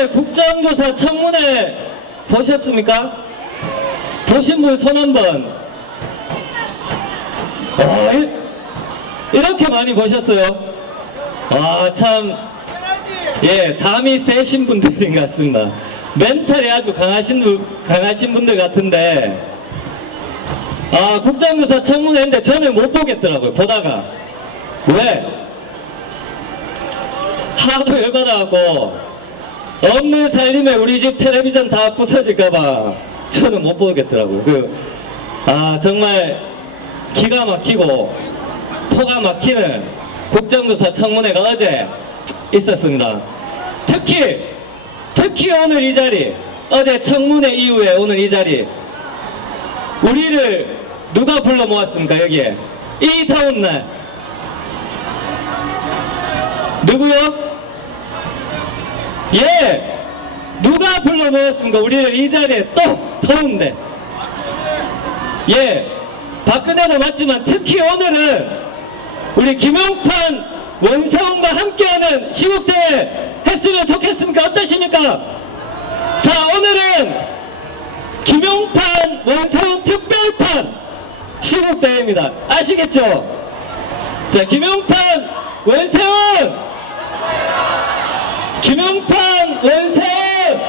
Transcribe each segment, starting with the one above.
이번에 국정조사 청문회 보셨습니까? 보신 분 손 한번. 이렇게 많이 보셨어요? 와, 참, 예, 담이 세신 분들인 것 같습니다. 멘탈이 아주 강하신 분들 같은데, 국정조사 청문회인데 저는 못 보겠더라고요, 보다가. 왜? 하도 열받아갖고, 없는 살림에 우리 집 텔레비전 다 부서질까봐 저는 못 보겠더라고요. 정말 기가 막히고 포가 막히는 국정조사 청문회가 어제 있었습니다. 특히 오늘 이 자리, 어제 청문회 이후에 오늘 이 자리, 우리를 누가 불러 모았습니까? 여기에 이 더운 날 누구요? 예, 누가 불러 모았습니까? 우리를 이 자리에 또 더운데. 예, 박근혜도 맞지만 특히 오늘은 우리 김용판 원세훈과 함께하는 시국대회 했으면 좋겠습니까? 어떠십니까? 자, 오늘은 김용판 원세훈 특별판 시국대회입니다. 아시겠죠? 자, 김용판 원세훈, 김용판 원세훈,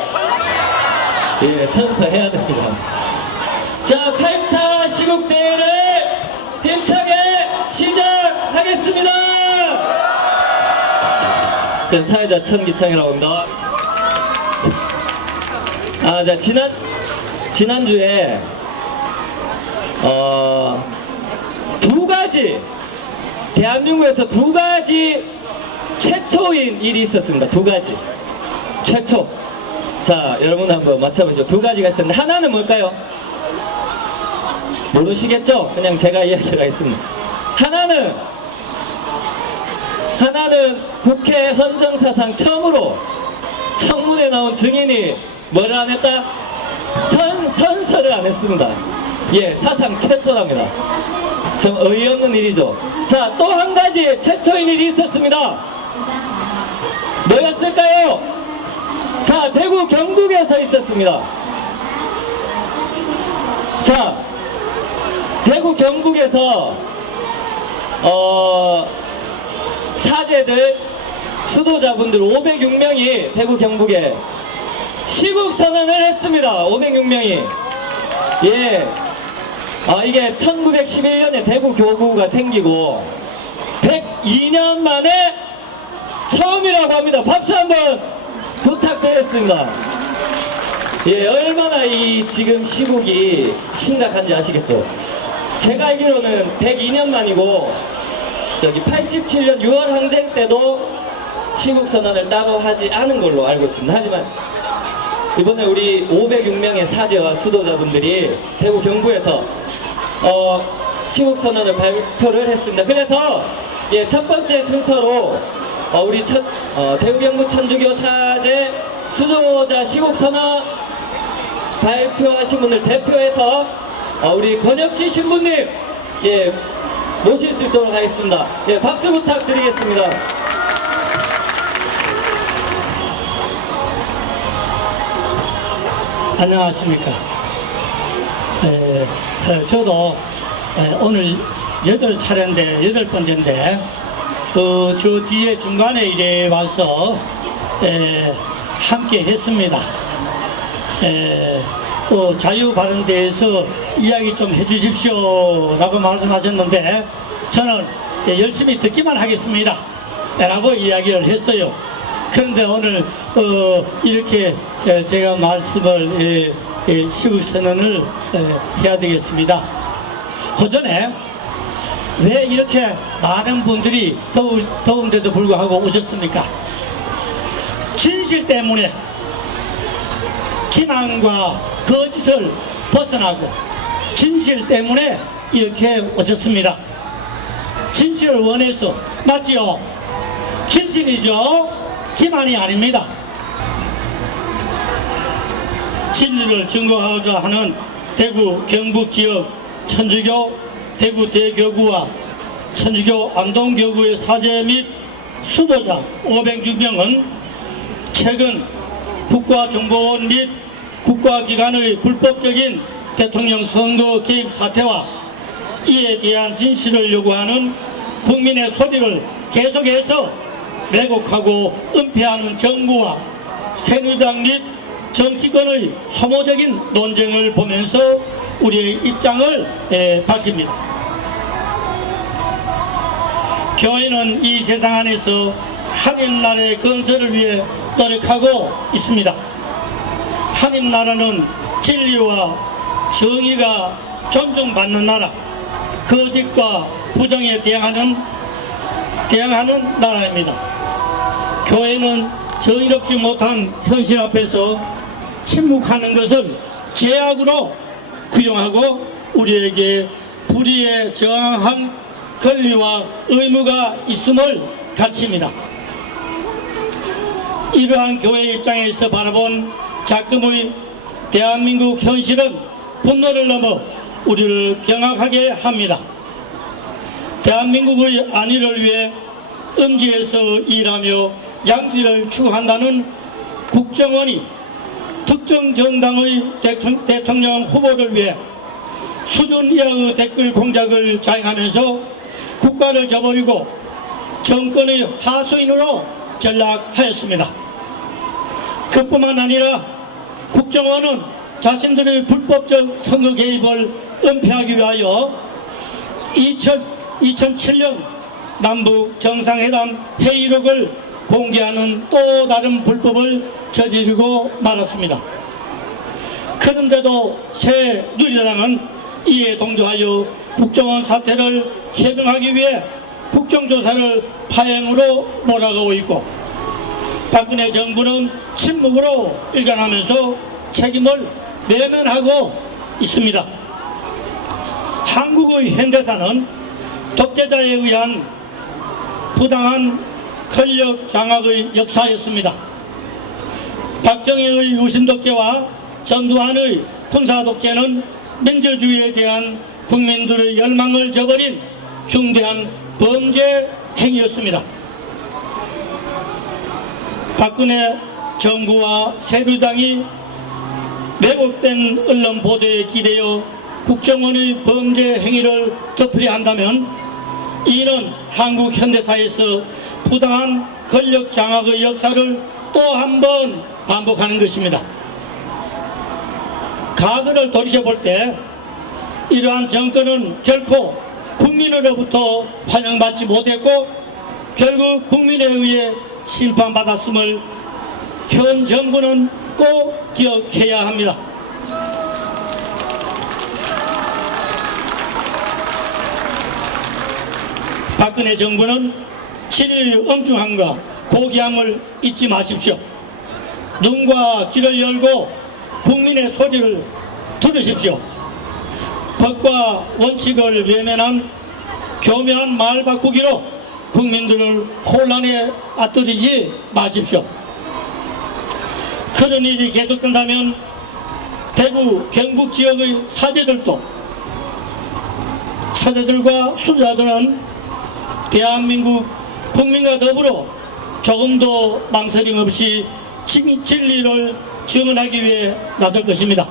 예, 선서해야 됩니다. 자, 8차 시국대회를 힘차게 시작하겠습니다. 전 사회자 천기창이라고 합니다. 자, 지난주에 두 가지, 대한민국에서 두 가지 최초인 일이 있었습니다. 두 가지 최초. 자, 여러분 한번 맞춰보죠. 두 가지가 있었는데 하나는 뭘까요? 모르시겠죠? 그냥 제가 이야기를 하겠습니다. 하나는 국회 헌정사상 처음으로 청문회에 나온 증인이 뭐를 안 했다? 선서를 안 했습니다. 예, 사상 최초랍니다. 참 어이없는 일이죠. 자, 또 한 가지 최초인 일이 있었습니다. 뭐였을까요? 자, 대구 경북에서 있었습니다. 자, 대구 경북에서 사제들, 수도자분들 506명이 대구 경북에 시국선언을 했습니다. 506명이. 예. 이게 1911년에 대구 교구가 생기고 102년 만에 처음이라고 합니다. 박수 한번 부탁드리겠습니다. 예, 얼마나 이 지금 시국이 심각한지 아시겠죠? 제가 알기로는 102년 만이고 87년 6월 항쟁 때도 시국선언을 따로 하지 않은 걸로 알고 있습니다. 하지만 이번에 우리 506명의 사제와 수도자분들이 대구 경북에서 시국선언을 발표를 했습니다. 그래서 예, 첫 번째 순서로 우리 대구 경북 천주교 사제 수도자 시국선언 발표하신 분들 대표해서 우리 권혁시 신부님, 예, 모실 수 있도록 하겠습니다. 예, 박수 부탁드리겠습니다. 안녕하십니까. 저도 오늘 8차례인데 8번째인데 저 뒤에 중간에 이래 와서 함께 했습니다. 또 자유발언대에서 이야기 좀 해주십시오 라고 말씀하셨는데 저는 열심히 듣기만 하겠습니다 라고 이야기를 했어요. 그런데 오늘 이렇게 제가 말씀을 시국선언을 해야 되겠습니다. 그 전에 왜 이렇게 많은 분들이 더운데도 불구하고 오셨습니까? 진실 때문에 기만과 거짓을 벗어나고 진실 때문에 이렇게 오셨습니다. 진실을 원해서, 맞지요? 진실이죠? 기만이 아닙니다. 진리를 증거하고자 하는 대구 경북 지역 천주교 대구 대교구와 천주교 안동교구의 사제 및 수도자 506명은 최근 국가정보원 및 국가기관의 불법적인 대통령 선거 개입 사태와 이에 대한 진실을 요구하는 국민의 소리를 계속해서 왜곡하고 은폐하는 정부와 새누리당 및 정치권의 소모적인 논쟁을 보면서 우리의 입장을 밝힙니다. 교회는 이 세상 안에서 하나님나라의 건설을 위해 노력하고 있습니다. 하나님나라는 진리와 정의가 존중받는 나라, 거짓과 부정에 대항하는 나라입니다. 교회는 정의롭지 못한 현실 앞에서 침묵하는 것을 죄악으로 규정하고 우리에게 불의에 저항할 권리와 의무가 있음을 가르칩니다. 이러한 교회 입장에서 바라본 작금의 대한민국 현실은 분노를 넘어 우리를 경악하게 합니다. 대한민국의 안위를 위해 음지에서 일하며 양지를 추구한다는 국정원이 특정 정당의 대통령 후보를 위해 수준 이하의 댓글 공작을 자행하면서 국가를 저버리고 정권의 하수인으로 전락하였습니다. 그뿐만 아니라 국정원은 자신들의 불법적 선거 개입을 은폐하기 위하여 2007년 남북 정상회담 회의록을 공개하는 또 다른 불법을 저지르고 말았습니다. 그런데도 새누리당은 이에 동조하여 국정원 사태를 해명하기 위해 국정조사를 파행으로 몰아가고 있고, 박근혜 정부는 침묵으로 일관하면서 책임을 외면하고 있습니다. 한국의 현대사는 독재자에 의한 부당한 권력 장악의 역사였습니다. 박정희의 유신독재와 전두환의 군사독재는 민주주의에 대한 국민들의 열망을 저버린 중대한 범죄 행위였습니다. 박근혜 정부와 새누리당이 왜곡된 언론 보도에 기대어 국정원의 범죄 행위를 덮으려 한다면 이는 한국 현대사에서 부당한 권력 장악의 역사를 또 한 번 반복하는 것입니다. 과거를 돌이켜볼 때 이러한 정권은 결코 국민으로부터 환영받지 못했고 결국 국민에 의해 심판받았음을 현 정부는 꼭 기억해야 합니다. 박근혜 정부는 7일 엄중함과 고귀함을 잊지 마십시오. 눈과 귀를 열고 국민의 소리를 들으십시오. 법과 원칙을 외면한 교묘한 말 바꾸기로 국민들을 혼란에 빠뜨리지 마십시오. 그런 일이 계속된다면 대구 경북 지역의 사제들과 수자들은 대한민국 국민과 더불어 조금도 망설임 없이 진리를 증언하기 위해 나설 것입니다.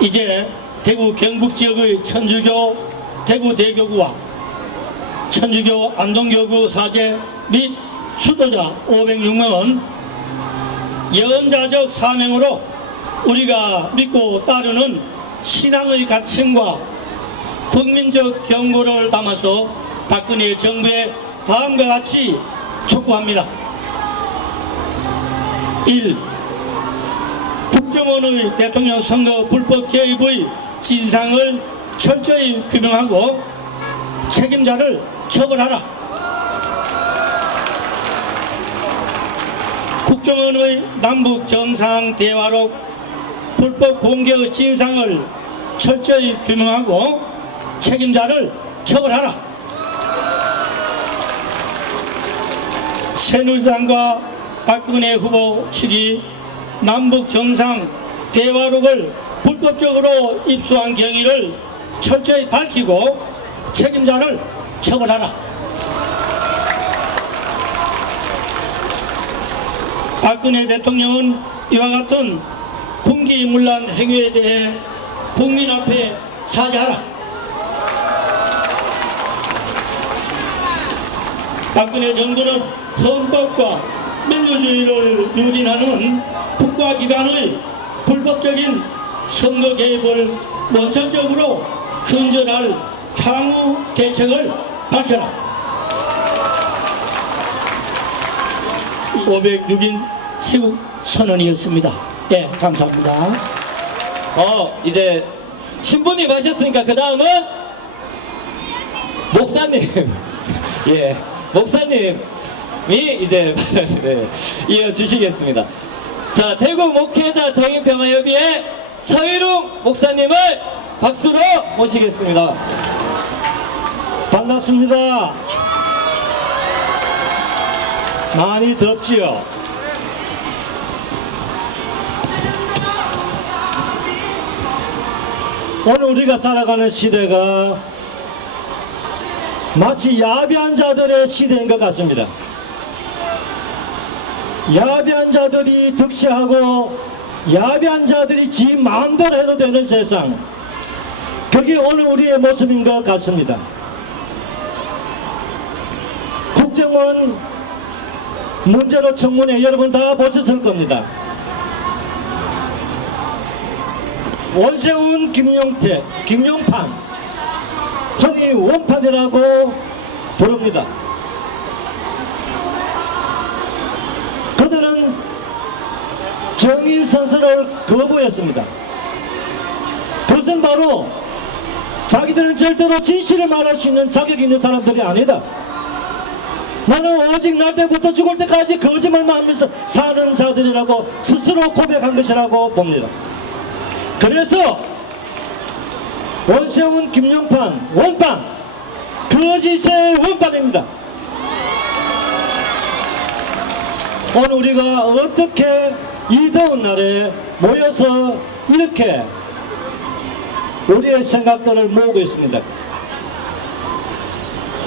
이제 대구 경북 지역의 천주교 대구대교구와 천주교 안동교구 사제 및 수도자 506명은 예언자적 사명으로 우리가 믿고 따르는 신앙의 가르침과 국민적 경고를 담아서 박근혜 정부에 다음과 같이 촉구합니다. 1. 국정원의 대통령 선거 불법 개입의 진상을 철저히 규명하고 책임자를 처벌하라. 국정원의 남북 정상 대화록 불법 공개의 진상을 철저히 규명하고 책임자를 처벌하라. 새누리당과 박근혜 후보 측이 남북 정상 대화록을 불법적으로 입수한 경위를 철저히 밝히고 책임자를 처벌하라. 박근혜 대통령은 이와 같은 군기문란 행위에 대해 국민 앞에 사죄하라. 박근혜 정부는 헌법과 민주주의를 유린하는 국가기관의 불법적인 선거 개입을 원천적으로 근절할 향후 대책을 밝혀라. 506인 시국 선언이었습니다. 예, 감사합니다. 이제 신부님 하셨으니까 그 다음은 목사님. 예, 목사님이 이제 네, 이어주시겠습니다. 자, 대구 목회자 정의평화협의회 서희룡 목사님을 박수로 모시겠습니다. 반갑습니다. 많이 덥지요? 오늘 우리가 살아가는 시대가 마치 야비한 자들의 시대인 것 같습니다. 야비한 자들이 득세하고 야비한 자들이 지 마음대로 해도 되는 세상, 그게 오늘 우리의 모습인 것 같습니다. 국정원 문제로 청문회 여러분 다 보셨을 겁니다. 원세훈, 김용태, 김용판, 흔히 원판이라고 부릅니다. 그들은 정의 선서를 거부했습니다. 그것은 바로 자기들은 절대로 진실을 말할 수 있는 자격이 있는 사람들이 아니다. 나는 오직 날 때부터 죽을 때까지 거짓말만 하면서 사는 자들이라고 스스로 고백한 것이라고 봅니다. 그래서 원세훈, 김용판, 원판, 거짓의 원판입니다. 오늘 우리가 어떻게 이 더운 날에 모여서 이렇게 우리의 생각들을 모으고 있습니다.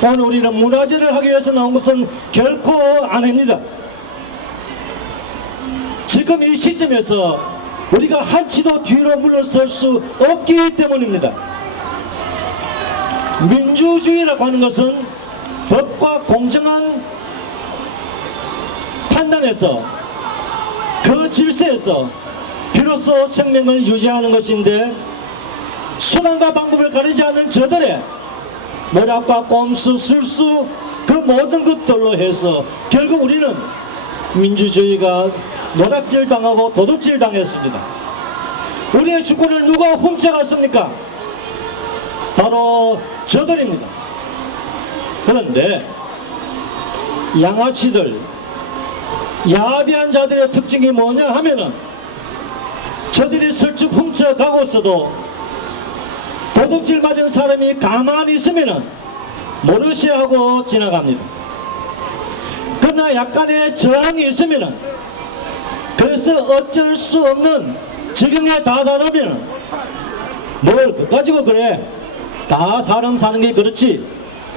오늘 우리는 문화제를 하기 위해서 나온 것은 결코 아닙니다. 지금 이 시점에서 우리가 한치도 뒤로 물러설 수 없기 때문입니다. 민주주의라고 하는 것은 법과 공정한 판단에서 그 질서에서 비로소 생명을 유지하는 것인데, 수단과 방법을 가리지 않는 저들의 모략과 꼼수, 술수, 그 모든 것들로 해서 결국 우리는 민주주의가 노략질 당하고 도둑질 당했습니다. 우리의 주권을 누가 훔쳐갔습니까? 바로 저들입니다. 그런데 양아치들, 야비한 자들의 특징이 뭐냐 하면은, 저들이 슬쩍 훔쳐가고서도 도둑질 맞은 사람이 가만히 있으면은 모르시하고 지나갑니다. 그러나 약간의 저항이 있으면은, 그래서 어쩔 수 없는 지경에 다다르면 뭘 그거 가지고 그래, 다 사람 사는 게 그렇지,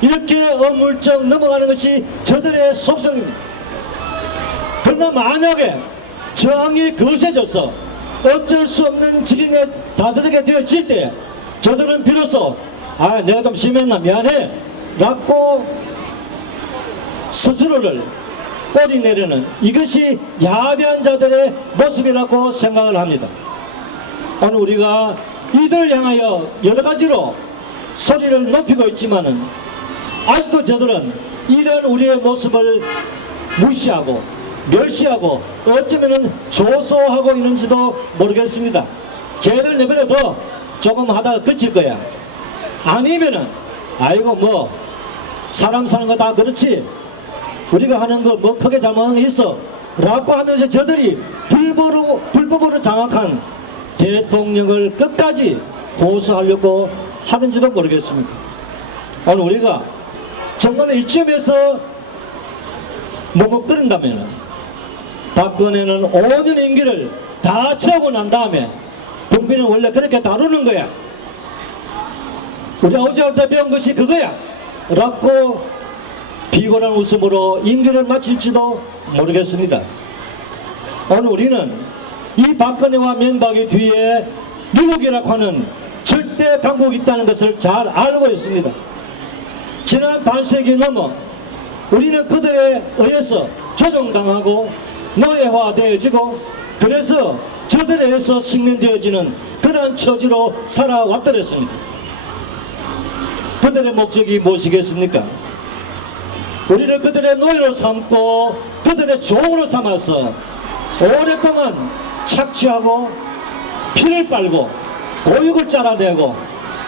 이렇게 어물쩍 넘어가는 것이 저들의 속성입니다. 그러나 만약에 저항이 거세져서 어쩔 수 없는 지경에 다다르게 되어질 때, 저들은 비로소 내가 좀 심했나 미안해 라고 스스로를 꼬리 내리는, 이것이 야비한 자들의 모습이라고 생각을 합니다. 오늘 우리가 이들 향하여 여러 가지로 소리를 높이고 있지만은, 아직도 저들은 이런 우리의 모습을 무시하고 멸시하고 어쩌면은 조소하고 있는지도 모르겠습니다. 쟤들 내버려둬 조금 하다가 그칠 거야. 아니면은 아이고 뭐 사람 사는 거 다 그렇지, 우리가 하는 거 뭐 크게 잘못한 거 있어 라고 하면서 저들이 불법으로 장악한 대통령을 끝까지 고수하려고 하는지도 모르겠습니다. 오늘 우리가 정말 이쯤에서 머뭇거린다면, 박근혜는 5년 임기를 다 채우고 난 다음에 국민은 원래 그렇게 다루는 거야. 우리 아버지한테 배운 것이 그거야 라고 비굴한 웃음으로 임기를 마칠지도 모르겠습니다. 오늘 우리는 이 박근혜와 명박이 뒤에 미국이라고 하는 절대 강국이 있다는 것을 잘 알고 있습니다. 지난 반세기 넘어 우리는 그들에 의해서 조종당하고 노예화되어지고 그래서 저들에 의해서 식민되어지는 그러한 처지로 살아왔더랬습니다. 그들의 목적이 무엇이겠습니까? 우리를 그들의 노예로 삼고 그들의 종으로 삼아서 오랫동안 착취하고 피를 빨고 고육을 짜라내고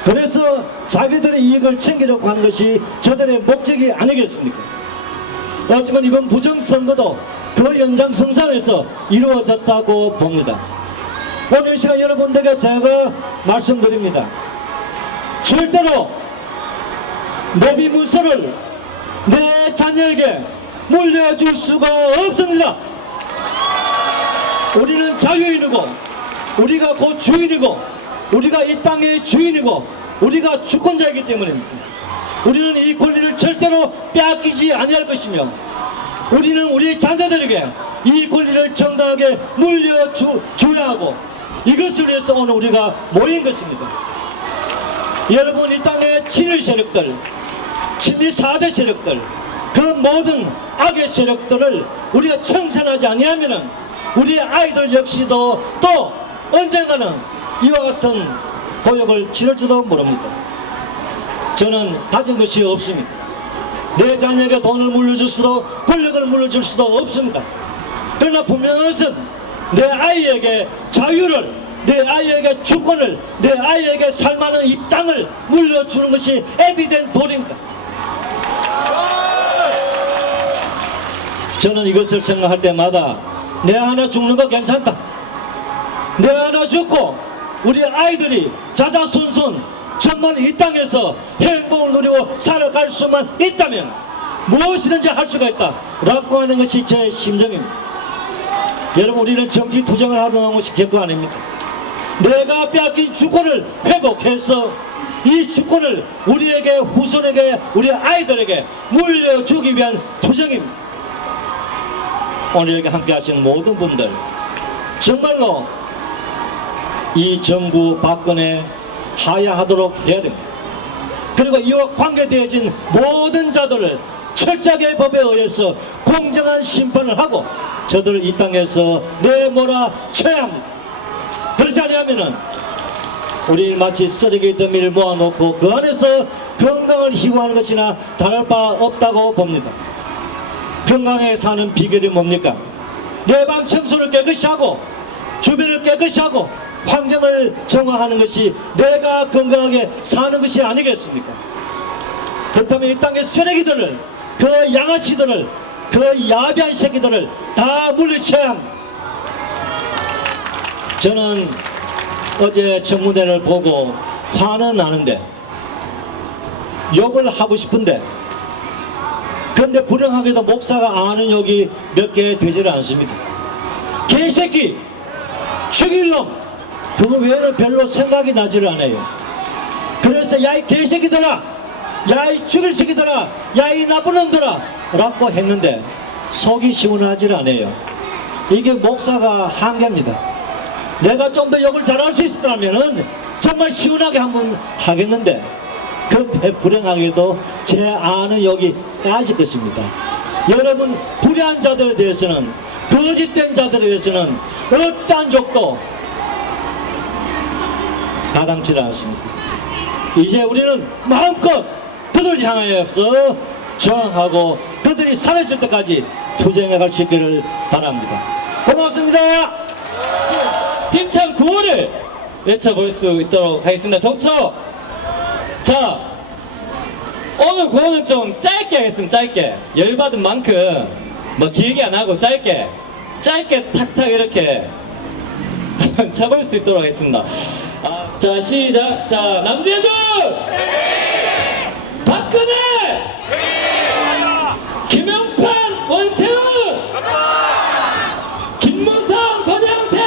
그래서 자기들의 이익을 챙기려고 하는 것이 저들의 목적이 아니겠습니까? 하지만 이번 부정선거도 그 연장선상에서 이루어졌다고 봅니다. 오늘 이 시간 여러분들에게 제가 말씀드립니다. 절대로 노비 문서를 내 자녀에게 물려줄 수가 없습니다. 우리는 자유인이고 우리가 곧 주인이고 우리가 이 땅의 주인이고 우리가 주권자이기 때문입니다. 우리는 이 권리를 절대로 빼앗기지 아니할 것이며 우리는 우리 자녀들에게 이 권리를 정당하게 물려줘야 하고 이것을 위해서 오늘 우리가 모인 것입니다. 여러분, 이 땅의 친일 세력들, 친일 4대 세력들, 그 모든 악의 세력들을 우리가 청산하지 아니하면 우리 아이들 역시도 또 언젠가는 이와 같은 고역을 치를지도 모릅니다. 저는 가진 것이 없습니다. 내 자녀에게 돈을 물려줄 수도 권력을 물려줄 수도 없습니다. 그러나 분명한 것은 내 아이에게 자유를, 내 아이에게 주권을, 내 아이에게 살만한 이 땅을 물려주는 것이 에비덴 도리입니다. 저는 이것을 생각할 때마다 내 하나 죽는 거 괜찮다. 내 하나 죽고 우리 아이들이 자자손손 정말 이 땅에서 행복을 누리고 살아갈 수만 있다면 무엇이든지 할 수가 있다 라고 하는 것이 제 심정입니다. 여러분, 우리는 정치 투쟁을 하던 것이 결코 아닙니다. 내가 빼앗긴 주권을 회복해서 이 주권을 우리에게, 후손에게, 우리 아이들에게 물려주기 위한 투쟁입니다. 오늘 여기 함께 하시는 모든 분들 정말로 이 정부 박근혜 하야하도록 해야 됩니다. 그리고 이와 관계되어진 모든 자들을 철저하게 법에 의해서 공정한 심판을 하고 저들을 이 땅에서 내몰아쳐야 합니다. 그렇지 않으면 우리 마치 쓰레기 더미를 모아놓고 그 안에서 건강을 희구하는 것이나 다를 바 없다고 봅니다. 건강하게 사는 비결이 뭡니까? 내 방 청소를 깨끗이 하고 주변을 깨끗이 하고 환경을 정화하는 것이 내가 건강하게 사는 것이 아니겠습니까? 그렇다면 이 땅의 쓰레기들을, 그 양아치들을, 그 야비한 새끼들을 다 물리쳐야 합니다. 저는 어제 청문회를 보고 화는 나는데 욕을 하고 싶은데 그런데 불행하게도 목사가 아는 욕이 몇 개 되지를 않습니다. 개새끼, 죽일 놈, 그거 외에는 별로 생각이 나지를 않아요. 그래서 야 이 개새끼들아, 야 이 죽일 새끼들아, 야 이 나쁜 놈들아 라고 했는데 속이 시원하지를 않아요. 이게 목사가 한계입니다. 내가 좀 더 욕을 잘할 수 있었다면 정말 시원하게 한번 하겠는데 그런데 불행하게도 제 아는 욕이 빠질 것입니다. 여러분, 불의한 자들에 대해서는, 거짓된 자들에 대해서는 어떠한 욕도 가당치를 않습니다. 이제 우리는 마음껏 그들을 향하여서 저항하고 그들이 사라질 때까지 투쟁해 갈 수 있기를 바랍니다. 고맙습니다. 힘찬 구호를 외쳐볼 수 있도록 하겠습니다. 정초! 자, 오늘 구호는 좀 짧게 하겠습니다. 짧게. 열받은 만큼 뭐 길게 안 하고 짧게 탁탁 이렇게 쳐볼 수 있도록 하겠습니다. 자, 시작. 자, 남주여준! 박근혜! 김영판! 원세훈! 김문성! 권영세!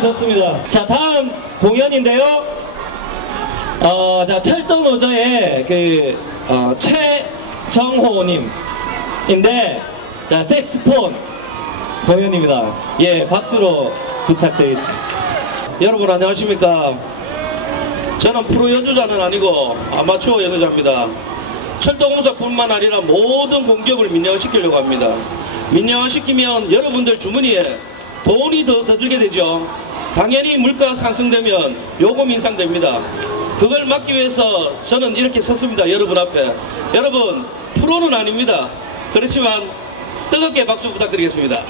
좋습니다. 자, 다음 공연인데요. 자, 철도 노조의 최정호님인데, 자, 색스폰 공연입니다. 예, 박수로 부탁드리겠습니다. 여러분 안녕하십니까. 저는 프로 연주자는 아니고 아마추어 연주자입니다. 철도공사뿐만 아니라 모든 공기업을 민영화시키려고 합니다. 민영화시키면 여러분들 주머니에 돈이 더 들게 되죠. 당연히 물가 상승되면 요금 인상됩니다. 그걸 막기 위해서 저는 이렇게 섰습니다. 여러분 앞에. 여러분 프로는 아닙니다. 그렇지만 뜨겁게 박수 부탁드리겠습니다.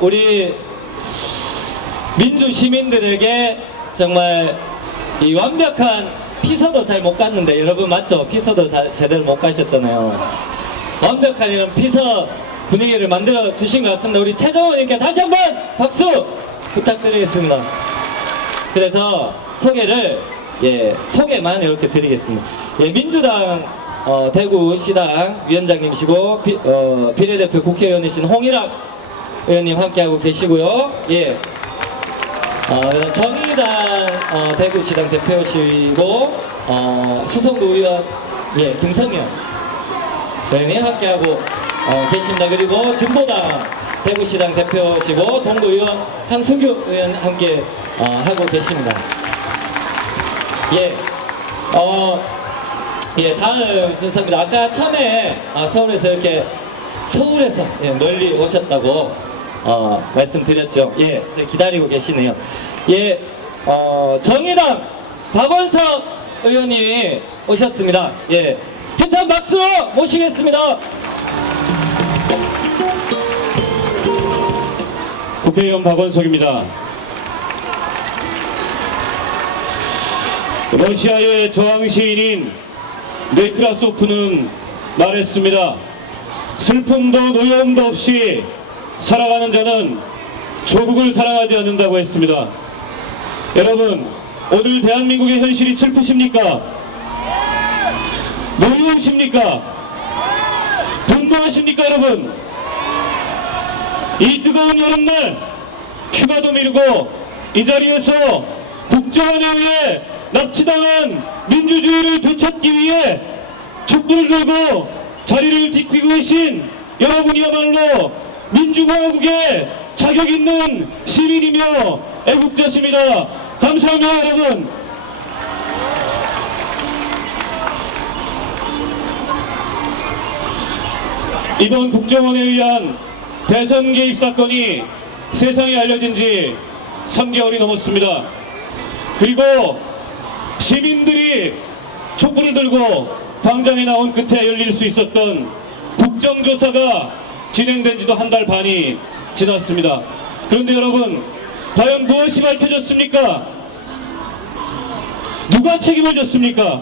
우리 민주 시민들에게 정말 이 완벽한 피서도 잘 못 갔는데, 여러분 맞죠? 피서도 제대로 못 가셨잖아요. 완벽한 이런 피서 분위기를 만들어 주신 것 같습니다. 우리 최정원님께 다시 한번 박수 부탁드리겠습니다. 그래서 소개를 소개만 이렇게 드리겠습니다. 민주당 대구시당 위원장님이시고 비례대표 국회의원이신 홍일학 의원님 함께하고 계시고요. 정의당 대구시당 대표시고 수성구 의원 김성현 의원님 함께하고 계십니다. 그리고 진보당 대구시당 대표시고 동구의원 황승규 의원 함께 하고 계십니다. 다음 순서입니다. 아까 처음에 서울에서 이렇게 멀리 오셨다고 말씀드렸죠. 저희 기다리고 계시네요. 정의당 박원석 의원님이 오셨습니다. 힘찬 박수로 모시겠습니다. 국회의원 박원석입니다. 러시아의 저항 시인인 네크라소프는 말했습니다. 슬픔도 노여움도 없이 살아가는 자는 조국을 사랑하지 않는다고 했습니다. 여러분, 오늘 대한민국의 현실이 슬프십니까? 노여우십니까? 분노하십니까, 여러분? 이 뜨거운 여름날 휴가도 미루고 이 자리에서 국정원에 의해 납치당한 민주주의를 되찾기 위해 촛불을 들고 자리를 지키고 계신 여러분이야말로 민주공화국의 자격 있는 시민이며 애국자십니다. 감사합니다, 여러분. 이번 국정원에 의한 대선 개입 사건이 세상에 알려진 지 3개월이 넘었습니다. 그리고 시민들이 촛불을 들고 광장에 나온 끝에 열릴 수 있었던 국정조사가 진행된 지도 한 달 반이 지났습니다. 그런데 여러분, 과연 무엇이 밝혀졌습니까? 누가 책임을 졌습니까?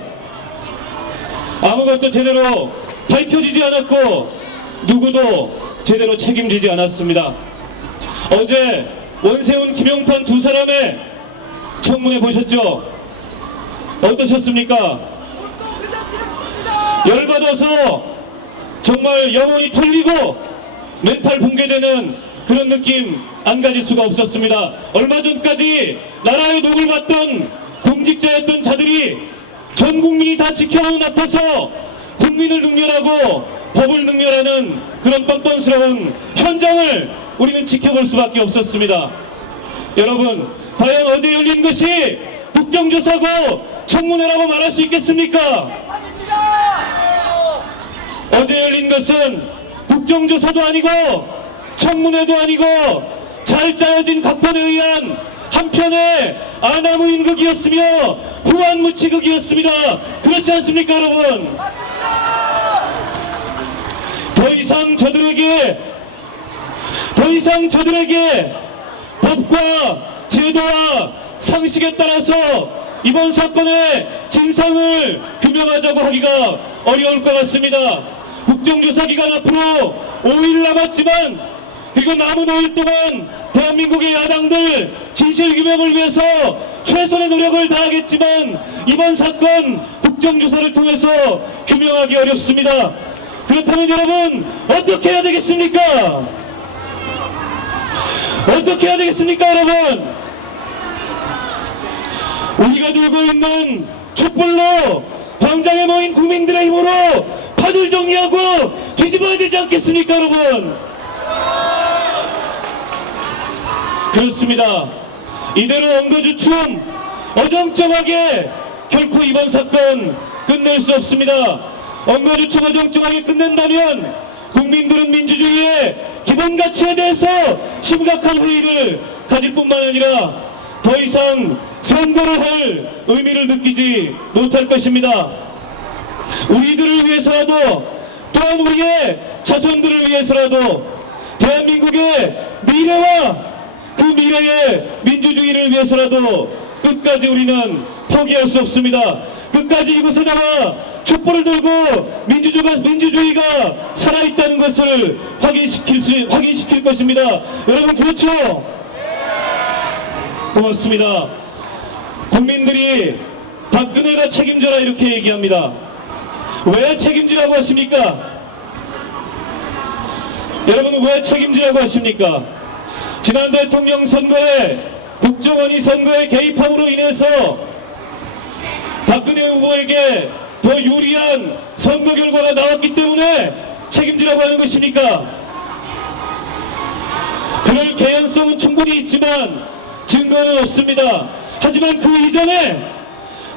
아무것도 제대로 밝혀지지 않았고 누구도 제대로 책임지지 않았습니다. 어제 원세훈, 김용판 두 사람의 청문회 보셨죠? 어떠셨습니까? 열받아서 정말 영혼이 털리고 멘탈 붕괴되는 그런 느낌 안 가질 수가 없었습니다. 얼마 전까지 나라의 녹을 받던 공직자였던 자들이 전 국민이 다 지켜보는 앞에서 국민을 능멸하고 법을 능멸하는 그런 뻔뻔스러운 현장을 우리는 지켜볼 수밖에 없었습니다. 여러분, 과연 어제 열린 것이 국정조사고 청문회라고 말할 수 있겠습니까? 어제 열린 것은 국정조사도 아니고 청문회도 아니고 잘 짜여진 각본에 의한 한편의 아나무 인극이었으며 후안무치극이었습니다. 그렇지 않습니까, 여러분? 더 이상 저들에게 법과 제도와 상식에 따라서 이번 사건의 진상을 규명하자고 하기가 어려울 것 같습니다. 국정조사 기간 앞으로 5일 남았지만, 그리고 남은 5일 동안 대한민국의 야당들 진실규명을 위해서 최선의 노력을 다하겠지만 이번 사건 국정조사를 통해서 규명하기 어렵습니다. 그렇다면 여러분, 어떻게 해야 되겠습니까? 어떻게 해야 되겠습니까, 여러분? 우리가 들고 있는 촛불로 광장에 모인 국민들의 힘으로 판을 정리하고 뒤집어야 되지 않겠습니까, 여러분? 그렇습니다. 이대로 엉거주춤 어정쩡하게 결코 이번 사건 끝낼 수 없습니다. 엉거주춤 어정쩡하게 끝낸다면 국민들은 민주주의의 기본 가치에 대해서 심각한 회의를 가질 뿐만 아니라 더 이상 선거를 할 의미를 느끼지 못할 것입니다. 우리들을 위해서라도, 또한 우리의 자손들을 위해서라도 대한민국의 미래와 그 미래의 민주주의를 위해서라도 끝까지 우리는 포기할 수 없습니다. 끝까지 이곳에다가 촛불을 들고 민주주의가 살아있다는 것을 확인시킬 것입니다. 여러분 그렇죠? 고맙습니다. 국민들이 박근혜가 책임져라 이렇게 얘기합니다. 왜 책임지라고 하십니까? 여러분 왜 책임지라고 하십니까? 지난 대통령 선거에 국정원이 선거에 개입함으로 인해서 박근혜 후보에게 더 유리한 선거 결과가 나왔기 때문에 책임지라고 하는 것입니까? 그럴 개연성은 충분히 있지만 증거는 없습니다. 하지만 그 이전에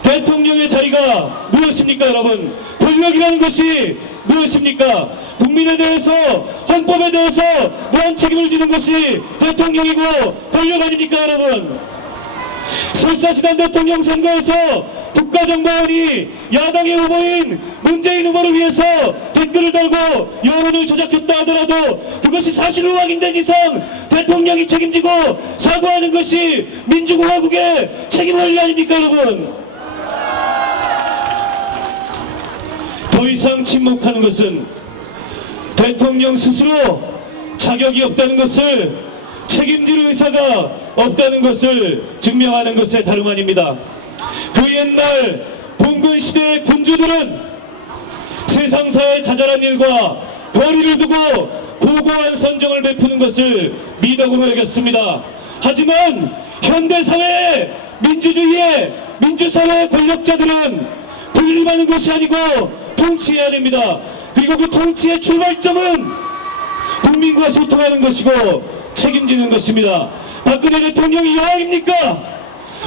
대통령의 자리가 무엇입니까 여러분? 권력이라는 것이 무엇입니까? 국민에 대해서 헌법에 대해서 무한 책임을 지는 것이 대통령이고 권력 아닙니까 여러분? 설사 지난 대통령 선거에서 국가정보원이 야당의 후보인 문재인 후보를 위해서 댓글을 달고 여론을 조작했다 하더라도 그것이 사실로 확인된 이상 대통령이 책임지고 사과하는 것이 민주공화국의 책임 원리 아닙니까 여러분? 더 이상 침묵하는 것은 대통령 스스로 자격이 없다는 것을 책임질 의사가 없다는 것을 증명하는 것에 다름 아닙니다. 그 옛날 봉건 시대의 군주들은 세상사의 자잘한 일과 거리를 두고 고고한 선정을 베푸는 것을 미덕으로 여겼습니다. 하지만 현대사회의 민주주의의 민주사회의 권력자들은 분립하는 것이 아니고 통치해야 됩니다. 그리고 그 통치의 출발점은 국민과 소통하는 것이고 책임지는 것입니다. 박근혜 대통령이 여왕입니까?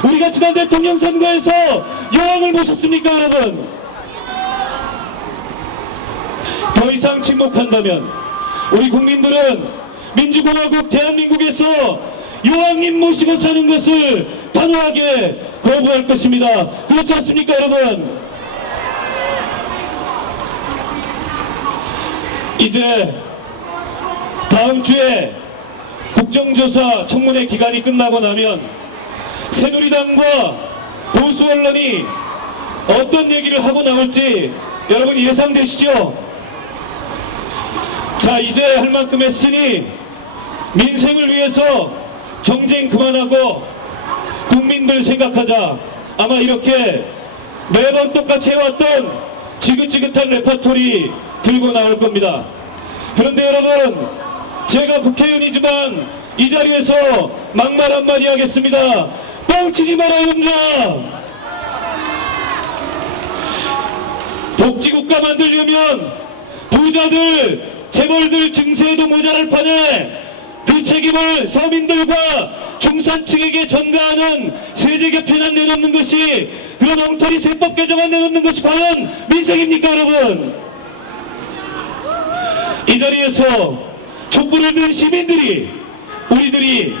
우리가 지난 대통령 선거에서 여왕을 모셨습니까 여러분? 더 이상 침묵한다면 우리 국민들은 민주공화국 대한민국에서 여왕님 모시고 사는 것을 단호하게 거부할 것입니다. 그렇지 않습니까 여러분? 이제 다음 주에 국정조사 청문회 기간이 끝나고 나면 새누리당과 보수 언론이 어떤 얘기를 하고 나올지 여러분 예상되시죠? 자 이제 할 만큼 했으니 민생을 위해서 정쟁 그만하고 국민들 생각하자. 아마 이렇게 매번 똑같이 해왔던 지긋지긋한 레퍼토리 들고 나올 겁니다. 그런데 여러분 제가 국회의원이지만 이 자리에서 막말 한마디 하겠습니다. 뻥치지 마라 이놈들아. 복지국가 만들려면 부자들 재벌들 증세에도 모자랄 판에 그 책임을 서민들과 중산층에게 전가하는 세제 개편안 내놓는 것이 그런 엉터리 세법 개정안 내놓는 것이 과연 민생입니까 여러분? 이 자리에서 촛불을 든 시민들이 우리들이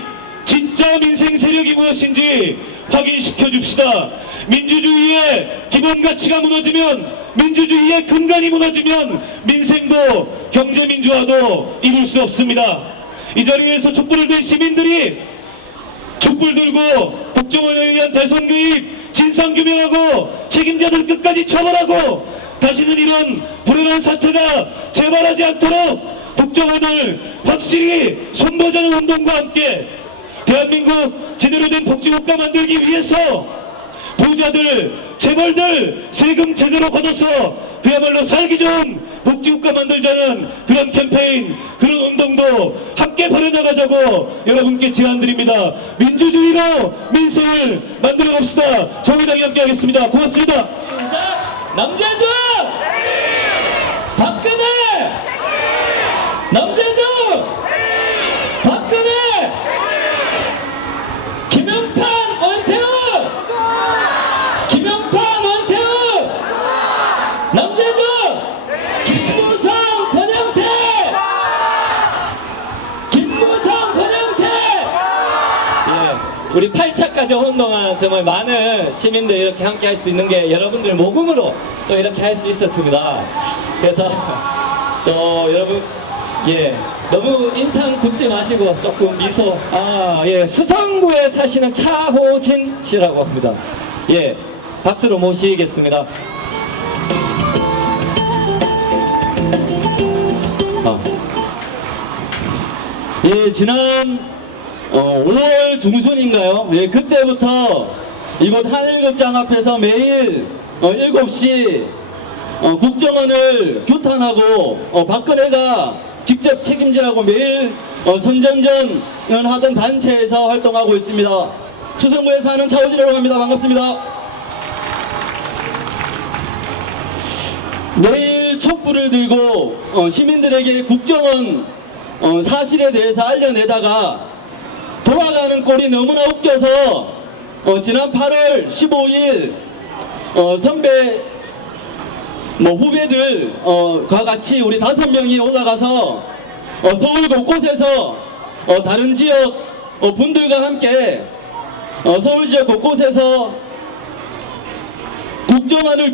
진짜 민생 세력이 무엇인지 확인시켜 줍시다. 민주주의의 기본 가치가 무너지면 민주주의의 근간이 무너지면 민생도 경제민주화도 이룰 수 없습니다. 이 자리에서 촛불을 든 시민들이 촛불 들고 국정원에 의한 대선 개입 진상규명하고 책임자들 끝까지 처벌하고 다시는 이런 불행한 사태가 재발하지 않도록 국정원을 확실히 손보자는 운동과 함께 대한민국 제대로 된 복지국가 만들기 위해서 부자들, 재벌들 세금 제대로 걷어서 그야말로 살기 좋은 복지국가 만들자는 그런 캠페인, 그런 운동도 함께 벌여나가자고 여러분께 제안드립니다. 민주주의로 민생을 만들어 갑시다. 정의당이 함께 하겠습니다. 고맙습니다. 남재준! 박근혜! 남재준! 박근혜! 김영판 원세훈! 김영판 원세훈! 남재준! 김무성 권영세! 김무성 권영세! 예, 우리 8차까지 오는 동안 정말 많은 시민들 이렇게 함께 할 수 있는 게 여러분들 모금으로 또 이렇게 할 수 있었습니다. 그래서 또 여러분 예 너무 인상 굳지 마시고 조금 미소. 아, 예. 수성구에 사시는 차호진 씨라고 합니다. 예. 박수로 모시겠습니다. 예, 지난 5월 중순인가요? 예, 그때부터 이곳 하늘극장 앞에서 매일 7시 국정원을 규탄하고 박근혜가 직접 책임지라고 매일 선전전을 하던 단체에서 활동하고 있습니다. 수성구에 사는 차호진이라고 합니다. 반갑습니다. 매일 촛불을 들고 시민들에게 국정원 사실에 대해서 알려내다가 돌아가는 꼴이 너무나 웃겨서 지난 8월 15일 선배 후배들과 같이 우리 5명이 올라가서 서울 곳곳에서 다른 지역 분들과 함께 서울 지역 곳곳에서 국정원을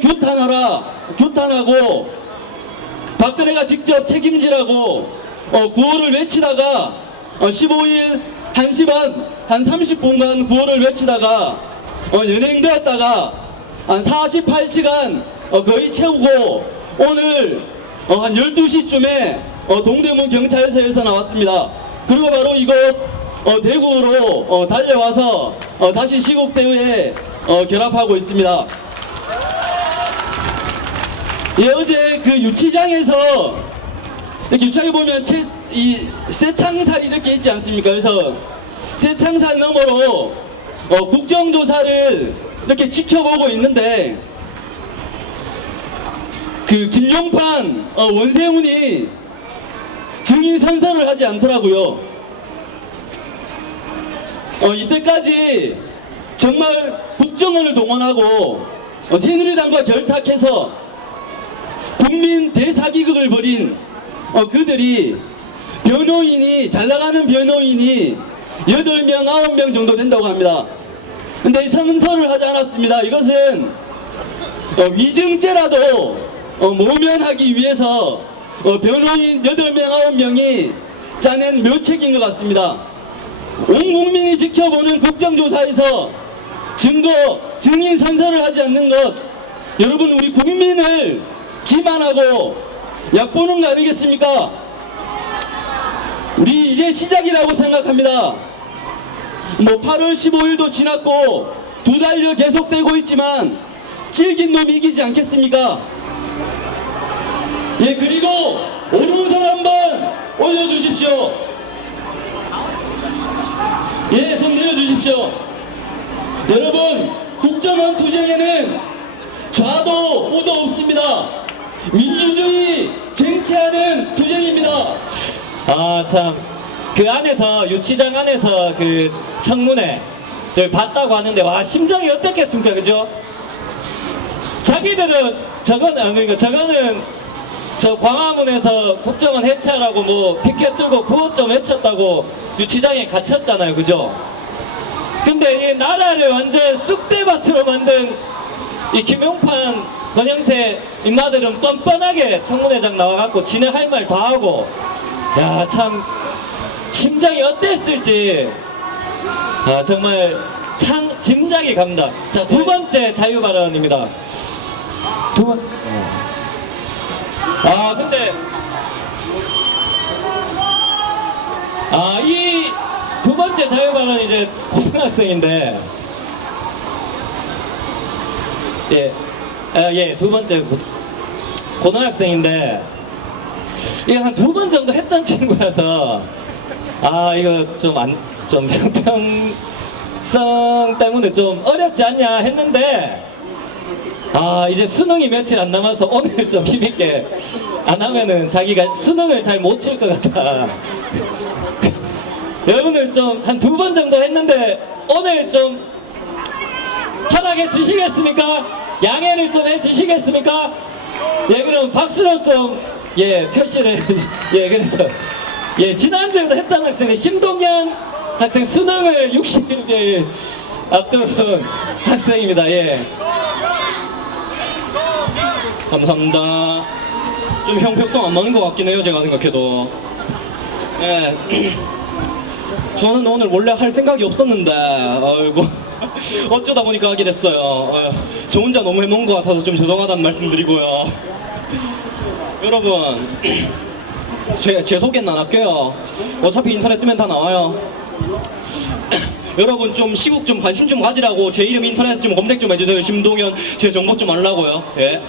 규탄하고 박근혜가 직접 책임지라고 구호를 외치다가 15일 1시 반 한 30분간 구호를 외치다가 연행되었다가 한 48시간 거의 채우고 오늘 한 12시쯤에 동대문 경찰서에서 나왔습니다. 그리고 바로 이곳 대구로 달려와서 다시 시국대회에 결합하고 있습니다. 예, 어제 그 유치장에서 이렇게 유치장에 보면 이 쇠창살이 이렇게 있지 않습니까? 그래서 쇠창살 너머로 국정조사를 이렇게 지켜보고 있는데 그 김용판 원세훈이 증인 선서를 하지 않더라고요. 이때까지 정말 국정원을 동원하고 새누리당과 결탁해서 국민 대사기극을 벌인 그들이 잘 나가는 변호인이 8명, 9명 정도 된다고 합니다. 근데 이 선서를 하지 않았습니다. 이것은 위증죄라도 모면하기 위해서 변호인 8명, 9명이 짜낸 묘책인 것 같습니다. 온 국민이 지켜보는 국정조사에서 증인 선서를 하지 않는 것, 여러분 우리 국민을 기만하고 얕보는 거 아니겠습니까? 우리 이제 시작이라고 생각합니다. 8월 15일도 지났고 2달여 계속되고 있지만 질긴 놈이 이기지 않겠습니까? 예, 그리고 오른손 한번 올려주십시오. 예, 손 내려주십시오. 여러분, 국정원 투쟁에는 좌도 우도 없습니다. 민주주의 쟁취하는 투쟁입니다. 아, 참. 그 안에서, 유치장 안에서 그 청문회를 봤다고 하는데, 와, 심정이 어땠겠습니까? 그죠? 자기들은, 저거는 저 광화문에서 국정원 해체하라고 피켓 들고 구호 좀 외쳤다고 유치장에 갇혔잖아요. 그죠? 근데 이 나라를 완전 쑥대밭으로 만든 이 김용판, 권영세 인마들은 뻔뻔하게 청문회장 나와갖고 지네 할 말 다 하고, 야, 참 심장이 어땠을지 정말 짐작이 갑니다. 자, 2번째 자유 발언입니다. 근데 이 2번째 자유 발언은 이제 고등학생인데, 예, 2번째 고등학생인데, 이거 한 2번 정도 했던 친구라서, 이거 좀 형평성 때문에 좀 어렵지 않냐 했는데, 이제 수능이 며칠 안 남아서 오늘 좀 힘있게 안 하면은 자기가 수능을 잘 못 칠 것 같다. 여러분들 좀 한 2번 정도 했는데 오늘 좀 편하게 주시겠습니까? 양해를 좀 해주시겠습니까? 예, 그럼 박수로 좀 표시를 그래서 지난주에도 했던 학생은 심동현 학생 수능을 60일 앞둔 학생입니다. 예. 감사합니다. 좀 형평성 안 맞는 것 같긴 해요, 제가 생각해도. 예. 저는 오늘 원래 할 생각이 없었는데, 아이고. 어쩌다 보니까 하게 됐어요. 저 혼자 너무 해먹은 것 같아서 좀 죄송하다는 말씀 드리고요. 여러분, 제 소개는 안 할게요. 어차피 인터넷 뜨면 다 나와요. 여러분 좀 시국 좀 관심 좀 가지라고 제 이름 인터넷에 좀 검색 좀 해주세요. 심동현 제 정보 좀 알라고요. 예.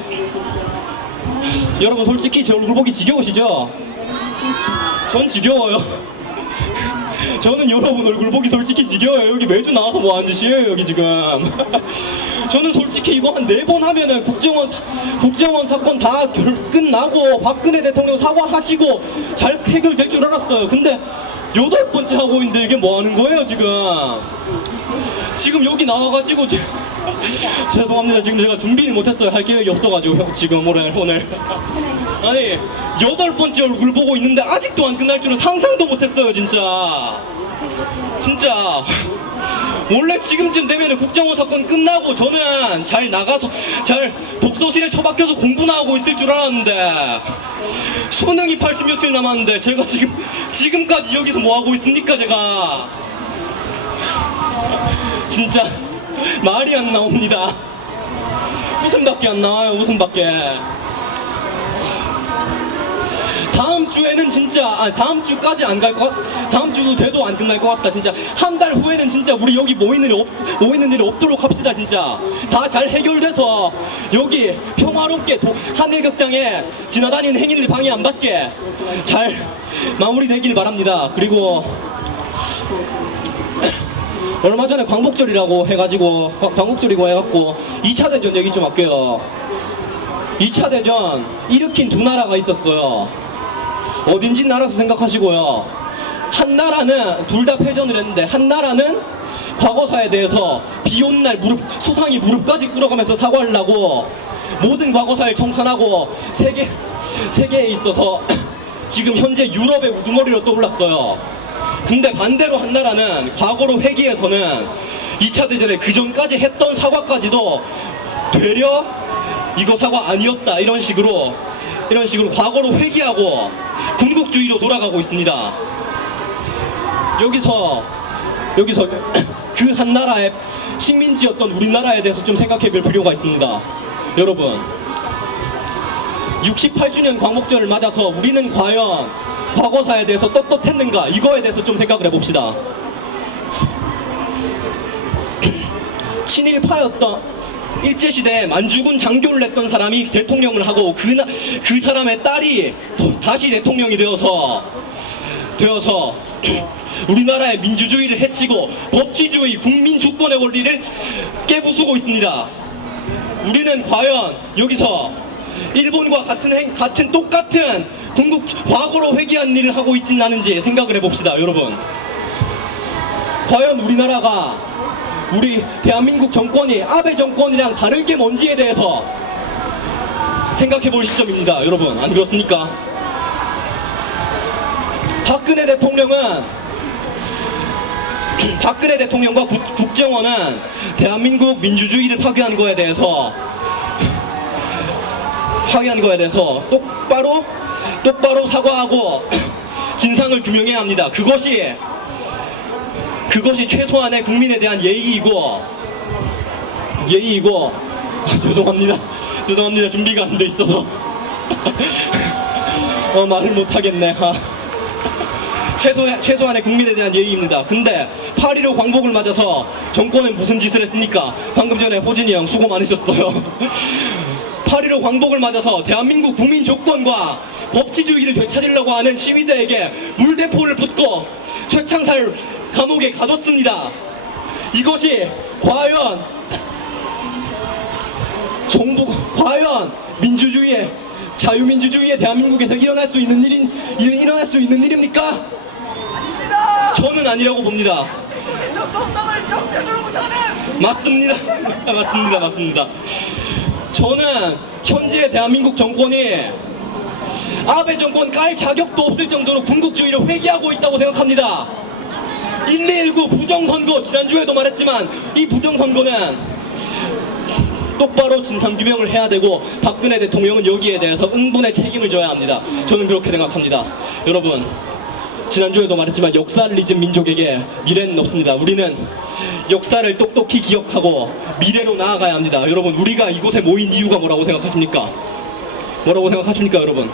여러분 솔직히 제 얼굴 보기 지겨우시죠? 전 지겨워요. 저는 여러분 얼굴 보기 솔직히 지겨워요. 여기 매주 나와서 뭐 하는 짓이에요 여기 지금. 저는 솔직히 이거 한 4번 하면은 국정원 사건 다 끝나고 박근혜 대통령 사과하시고 잘 해결될 줄 알았어요. 근데 8번째 하고 있는데 이게 뭐 하는 거예요 지금 여기 나와가지고 죄송합니다. 지금 제가 준비를 못했어요. 할 계획이 없어가지고 지금 오늘 아니 8번째 얼굴 보고 있는데 아직도 안 끝날 줄은 상상도 못했어요 진짜. 원래 지금쯤 되면 국정원 사건 끝나고 저는 잘 나가서 잘 독서실에 처박혀서 공부나 하고 있을 줄 알았는데 수능이 80몇일 남았는데 제가 지금까지 여기서 뭐 하고 있습니까 제가. 진짜 말이 안 나옵니다. 웃음밖에 안 나와요. 웃음밖에. 다음 주에는 진짜 다음 주까지 안 갈 것 같. 다음 주 돼도 안 끝날 것 같다. 진짜 한 달 후에는 진짜 우리 여기 모이는 일이 없도록 합시다. 진짜 다 잘 해결돼서 여기 평화롭게 하늘극장에 지나다니는 행인들 방해 안 받게 잘 마무리되길 바랍니다. 그리고 얼마 전에 광복절이라고 해가지고 2차 대전 얘기 좀 할게요. 2차 대전 일으킨 두 나라가 있었어요. 어딘지 알아서 생각하시고요. 한 나라는 둘 다 패전을 했는데 한 나라는 과거사에 대해서 비 오는 날 수상이 무릎까지 꿇어가면서 사과를 하고 모든 과거사를 청산하고 세계에 있어서 지금 현재 유럽의 우두머리로 떠올랐어요. 근데 반대로 한 나라는 과거로 회귀해서는 2차 대전에 그 전까지 했던 사과까지도 되려 이거 사과 아니었다 이런 식으로 과거로 회귀하고 군국주의로 돌아가고 있습니다. 여기서 그 한 나라의 식민지였던 우리나라에 대해서 좀 생각해 볼 필요가 있습니다. 여러분 68주년 광복절을 맞아서 우리는 과연 과거사에 대해서 떳떳했는가 이거에 대해서 좀 생각을 해봅시다. 친일파였던 일제시대에 만주군 장교를 했던 사람이 대통령을 하고 그 사람의 딸이 다시 대통령이 되어서 우리나라의 민주주의를 해치고 법치주의 국민 주권의 원리를 깨부수고 있습니다. 우리는 과연 여기서 일본과 같은 똑같은 과거로 회귀한 일을 하고 있지는 않은지 생각을 해봅시다. 여러분 과연 우리나라가 우리 대한민국 정권이 아베 정권이랑 다른 게 뭔지에 대해서 생각해 볼 시점입니다. 여러분 안 그렇습니까? 박근혜 대통령과 국정원은 대한민국 민주주의를 파괴한 거에 대해서 똑바로 사과하고 진상을 규명해야 합니다. 그것이 최소한의 국민에 대한 예의이고 죄송합니다. 준비가 안 돼 있어서 말을 못 하겠네. 최소한의 국민에 대한 예의입니다. 근데 8.15 광복을 맞아서 정권은 무슨 짓을 했습니까? 방금 전에 호진이 형 수고 많으셨어요. 8.15 광복을 맞아서 대한민국 국민 조건과 법치주의를 되찾으려고 하는 시위대에게 물대포를 붓고 최창살 감옥에 가뒀습니다. 이것이 과연 민주주의의 자유민주주의의 대한민국에서 일어날 수 있는 일입니까? 아닙니다. 저는 아니라고 봅니다. 정통성을 정면으로 못하는 맞습니다. 저는 현재 대한민국 정권이 아베 정권 깔 자격도 없을 정도로 군국주의를 회귀하고 있다고 생각합니다. 119 부정선거 지난주에도 말했지만 이 부정선거는 똑바로 진상규명을 해야 되고 박근혜 대통령은 여기에 대해서 응분의 책임을 져야 합니다. 저는 그렇게 생각합니다. 여러분 지난주에도 말했지만 역사를 잊은 민족에게 미래는 없습니다. 우리는 역사를 똑똑히 기억하고 미래로 나아가야 합니다. 여러분, 우리가 이곳에 모인 이유가 뭐라고 생각하십니까? 뭐라고 생각하십니까, 여러분?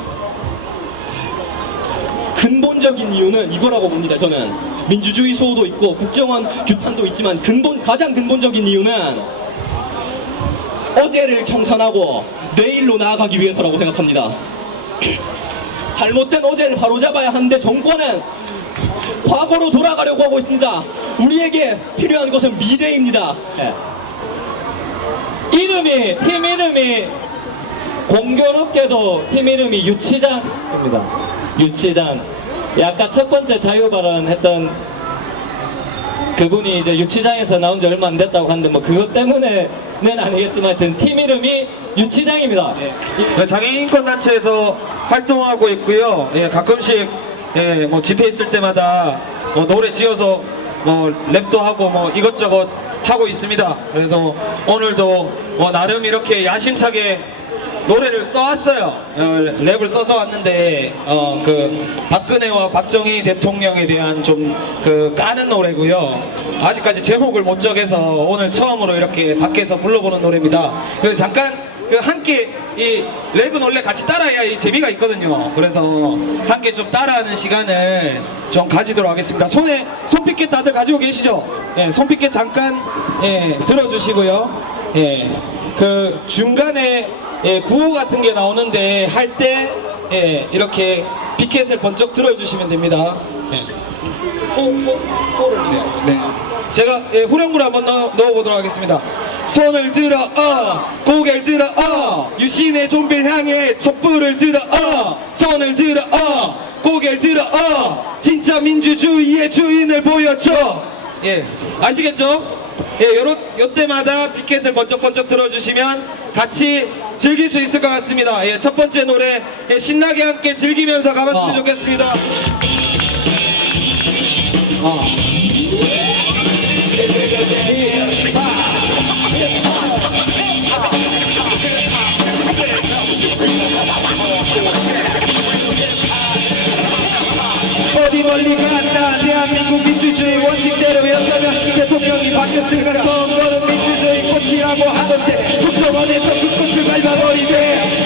근본적인 이유는 이거라고 봅니다. 저는 민주주의 수호도 있고 국정원 규탄도 있지만 가장 근본적인 이유는 어제를 청산하고 내일로 나아가기 위해서라고 생각합니다. 잘못된 어제를 바로잡아야 하는데 정권은 과거로 돌아가려고 하고 있습니다. 우리에게 필요한 것은 미래입니다. 팀 이름이 공교롭게도 팀 이름이 유치장입니다. 유치장. 아까 첫 번째 자유 발언했던 그분이 이제 유치장에서 나온 지 얼마 안 됐다고 하는데 뭐 그것 때문에는 아니겠지만 하여튼 팀 이름이 유치장입니다. 장애인권단체에서 활동하고 있고요. 예, 가끔씩 뭐 집회 있을 때마다 뭐 노래 지어서 뭐 랩도 하고 뭐 이것저것 하고 있습니다. 그래서 오늘도 뭐 나름 이렇게 야심차게 노래를 써왔어요. 랩을 써서 왔는데 그 박근혜와 박정희 대통령에 대한 좀 그 까는 노래고요. 아직까지 제목을 못 정해서 오늘 처음으로 이렇게 밖에서 불러보는 노래입니다. 그래서 잠깐 그 함께 이 랩은 원래 같이 따라해야 이 재미가 있거든요. 그래서 함께 좀 따라하는 시간을 좀 가지도록 하겠습니다. 손피켓 다들 가지고 계시죠? 예, 손피켓 잠깐 들어주시고요. 예, 그 중간에 구호 같은 게 나오는데 할 때 이렇게 피켓을 번쩍 들어주시면 됩니다. 호를 이래요. 네. 제가 후렴구를 한번 넣어보도록 하겠습니다. 손을 들어 고개를 들어 유신의 좀비를 향해 촛불을 들어 손을 들어 고개를 들어 진짜 민주주의의 주인을 보여줘. 예, 아시겠죠? 예, 요때마다 피켓을 번쩍번쩍 들어주시면 같이 즐길 수 있을 것 같습니다. 예, 첫 번째 노래 신나게 함께 즐기면서 가봤으면 좋겠습니다. 어디 멀리 갔다 대한민국 민주주의 원칙대로였다면 대통령이 바뀌었을까 선거는 민주주의 꽃이라고 하던데 국정원에서 그 꽃을 밟아버리네.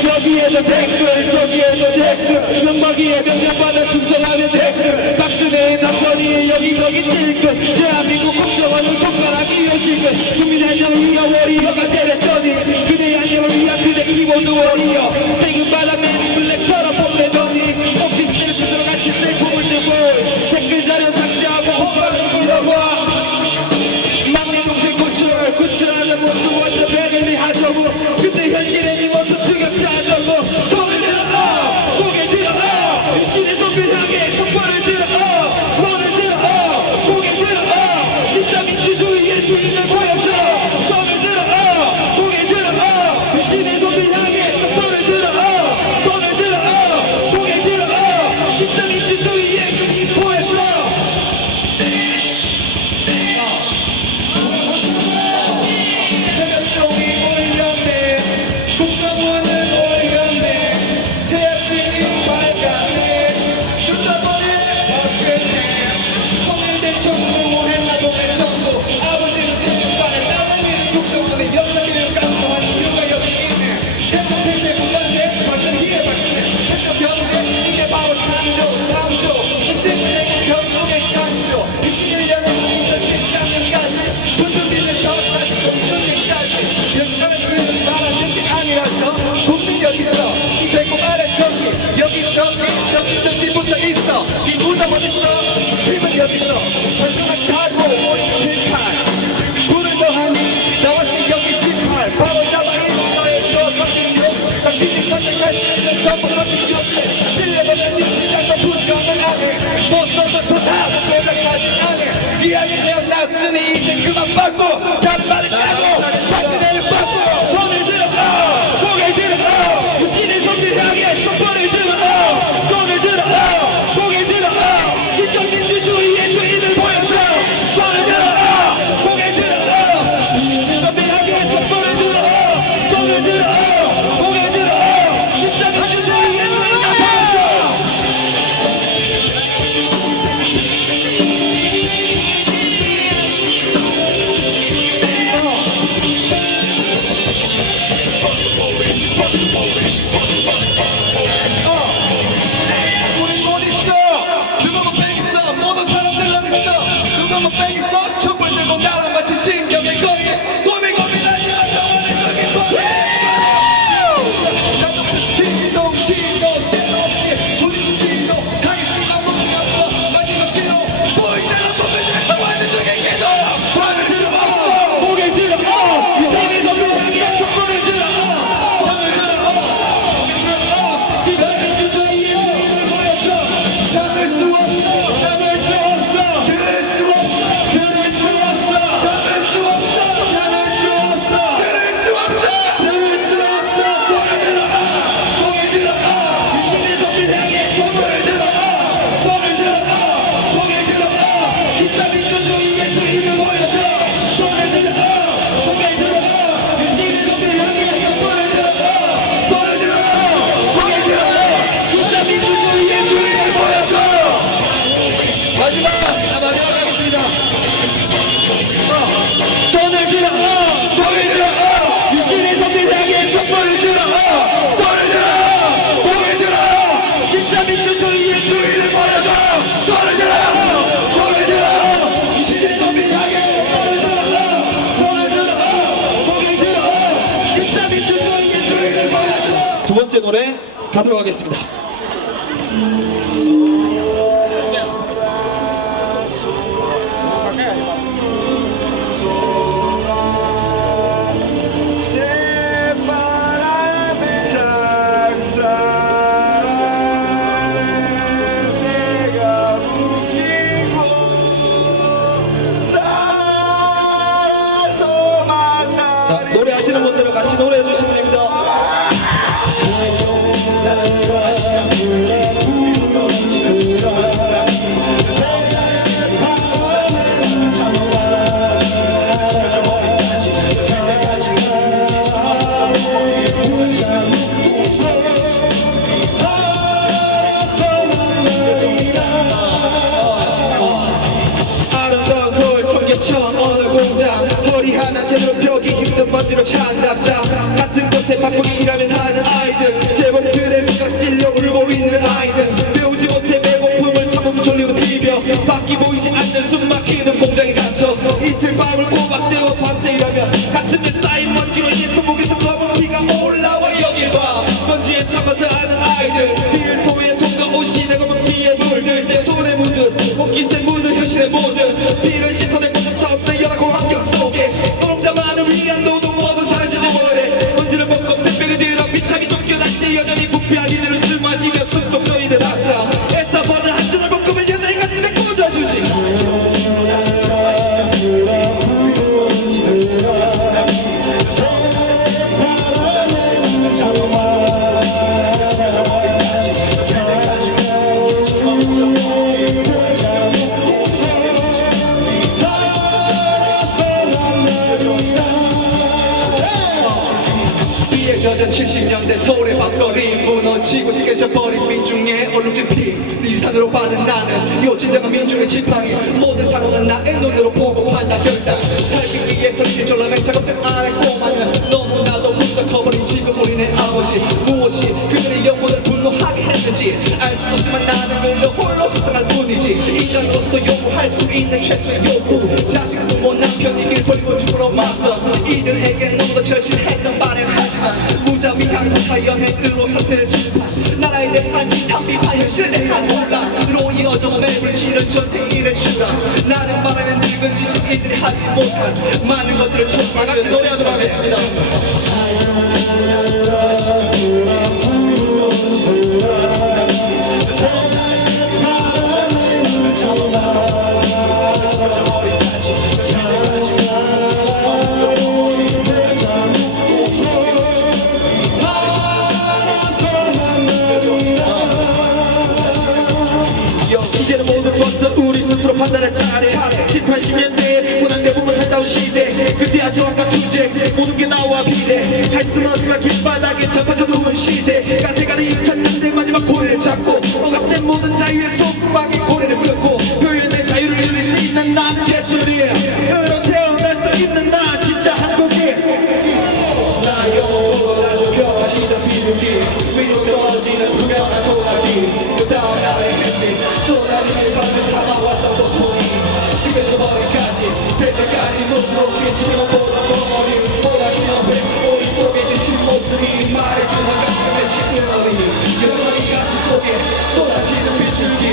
여기에도 댓글 저기에도 댓글 명박이에 명령받아 충성하면 댓글 박근혜의 남편이 여기저기 찔끔 대한민국 국정원은 손가락이 이어질끔 국민 안녕을 위하 워리어가 때렸더니 그대 안녕을 위한 그대 키보드 워리어 세금 바람에 블랙처럼 뽐내더니 오피스텔 스스로 같이 셀품을 들고 댓글 자료 삭제하고 홍보를 물어봐. 막내 동생 구출하는 모습 완전 베를리 하자고 근데 현실엔 이 모습 충격자자고 손을 들어 고개 들어 신의 좀비를 향해 촛불을 들어 손을 들어 고개 들어 진짜 민주주의의 주인을 보여줘. 손을 들어 고개 들어 신의 좀비를 향해 촛불을 들어 손을 들어 고개 들어 진짜 민주주의의 주인을 보여줘. 새벽종이 올렸네 국정원은 올렸네 새아침이 밝았네 눈사버린 박근혜 통일된 정부 행나동의 정부 아버지는 체육관에 따라오는 국정원의 역사기를 깜빡하는 이유가 여기 있네. 대통령의 국가세 박근혜의 박근혜 대통령의 이게 바로 창조 핵심은 경국의 창조 21년에 2013년까지 군주민에서 다시 공주민까지 영광을 누리는 사람들이 아니라서 국민 여기 있어 이 배꼽 아래 여기 저기부터 있어 이 무덤 어딨어 힘은 여기 있어 벌써가 차고 18 불을 더하니 나왔으니 여기 18 바로 잡아 너의 조선인용 당신이 선택할 수 있는 전부 선택 신뢰보는 이 시장도 부정을 안해 못 써도 좋다 조작하지 않아 네 안에 태어났으니 이제 그만 받고 단말을 따고 박근혜를 받고 손을 들어 고개 들어 신의 손을 향해 촛불을 들어 손을 들어 고개 들어 진짜 민주주의의 주인을 보여줘. 손을 들어 고개 들어 손을 향해 촛불을 들어 손을 들어 고개 들어 진짜 민주주의의 주인을 보여줘. 번째 노래 가도록 하겠습니다. 새바람에 작사를 내가 웃기고 살아서 만나. 자, 노래하시는 분들은 같이 노래해 주시면 됩니다. 아름다운 서울 청계천 어느 공장 머리 하나 제대로 펴기 힘든 먼지로 찬 남자 같은 곳에 바쁘게 일하며 사는 아이들 제목들의 손가락 찔려 울고 있는 아이들 배우지 못해 배고픔을 참으며 졸리고 비벼 밖이 보이지 않는 숨 막히는 공장에 갇혀 이틀 밤을 꼬박 새워 밤새 일하며 가슴에 쌓인 먼지로 인해 손목에서 검은 피가 올라와 여길 봐 먼지에 참아서 하는 아이들 필토에 손과 옷이 내 검은 피에 물들 내 손에 묻은 옷깃에 묻은 현실의 모든 비를 씻어낸 것조차 없는 열악한 환경 속에 노동자만을 위한 노동법은 사라지지 못해 먼지를 벗고 빽빽이 들어 비참히 쫓겨날 때 여전히 부패한 이들을 술 마시며 숨통 저희들 합쳐 애써 버는 한 줄을 볶음을 여전히 가슴에 꽂아주지 비에 젖은 70년대 서울의 밤거리 무너지고 지켜져버린 민중의 얼룩진 피 리산으로 받은 나는 요 진정한 민중의 지팡이 모든 상황은 나의 눈으로 보고 판단 결단 살기 위해 던진 졸라맨 작업장 안에 꼬마는 너무나도 훌쩍 커버린 지금 우리네 아버지 무엇이 그들의 영혼을 분노하게 했는지 알 수 없지만 나는 그저 홀로 속상할 뿐이지 인간으로서 요구할 수 있는 최소의 요구 자식 부모 남편 이길 버리고 죽으러 맞서 이들에게 너무도 절실했던 말을 하지만 무자비한 국가연행으로 사태를 수습한 나라에 대한 짓한 비판 현실에 대한 혼란으로 이어져 맵을 치는 전쟁일의 추가 나는 말하는 늙은 지식 이들이 하지 못한 많은 것들을 촉구하는 노래하도록 하겠습니다. 이제는 모든 것을 우리 스스로 판단할 차례 80년대에 피곤한 대부분 살다운 시대 그때 아지왕과 투쟁 모든 게 나와 비례 할 수는 없지만 길바닥에 접어져 누운 시대 까태가는 2000년대 마지막 고리를 잡고 억압된 모든 자유의 속박이 고리를 끊고 표현의 자유를 누릴 수 있는 나는 예술이야 으로 태어날 수 있는 나 진짜 한국인 나 영혼으로 나도 벽화 시작 비둘기 위로 떨어지는 투명한 소나기 그 다음 나의 햇빛 쏟아지는 밤을 참아왔던 고통이 집에서 머리까지 배터까지 손으로 휘치고 보다 머리 보다 긴 옆에 우리 속에 지친 모습이 말해주는 가슴의 찌끄러리 여전히 가슴 속에 쏟아지는 비둘기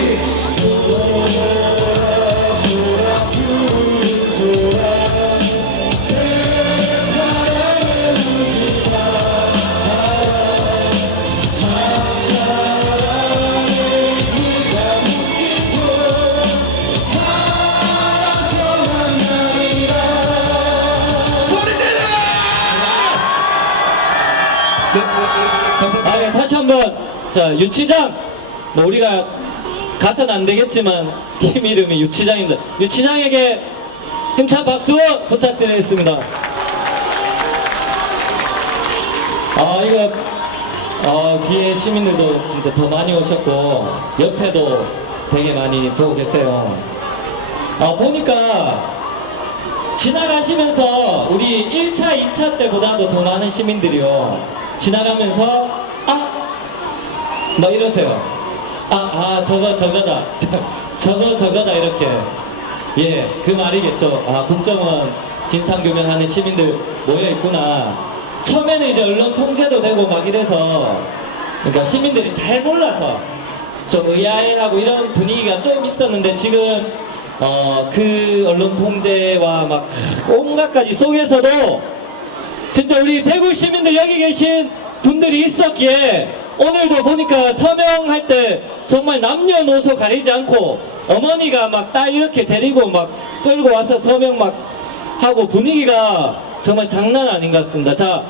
네, 다시 한번 자 유치장 뭐 우리가 가서는 안 되겠지만 팀 이름이 유치장입니다. 유치장에게 힘찬 박수 부탁드리겠습니다. 이거 뒤에 시민들도 진짜 더 많이 오셨고 옆에도 되게 많이 보고 계세요. 보니까 지나가시면서 우리 1차, 2차 때보다도 더 많은 시민들이요 지나가면서 막 이러세요. 저거다 이렇게. 예, 그 말이겠죠. 국정원 진상규명하는 시민들 모여 있구나. 처음에는 이제 언론 통제도 되고 막 이래서 그러니까 시민들이 잘 몰라서 좀 의아해하고 이런 분위기가 좀 있었는데 지금 그 언론 통제와 막 온갖 가지 속에서도 진짜 우리 대구 시민들 여기 계신 분들이 있었기에 오늘도 보니까 서명할 때 정말 남녀노소 가리지 않고 어머니가 막 딸 이렇게 데리고 막 끌고 와서 서명 막 하고 분위기가 정말 장난 아닌 것 같습니다. 자,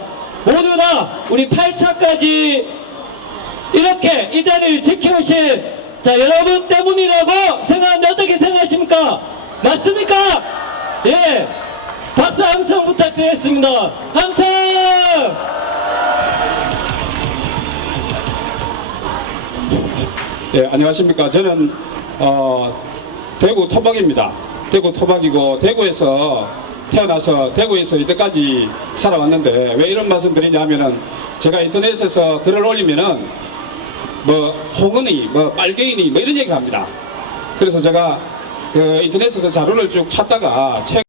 모두 다 우리 8차까지 이렇게 이 자리를 지켜오신 자 여러분 때문이라고 생각하는데 어떻게 생각하십니까? 맞습니까? 예, 박수 함성 부탁드리겠습니다. 함성! 예, 안녕하십니까. 저는 대구 토박입니다. 대구 토박이고 대구에서 태어나서 대구에서 이때까지 살아왔는데 왜 이런 말씀 드리냐면은 제가 인터넷에서 글을 올리면은 뭐 홍은이 뭐 빨개인이 뭐 이런 얘기를 합니다. 그래서 제가 그 인터넷에서 자료를 쭉 찾다가 책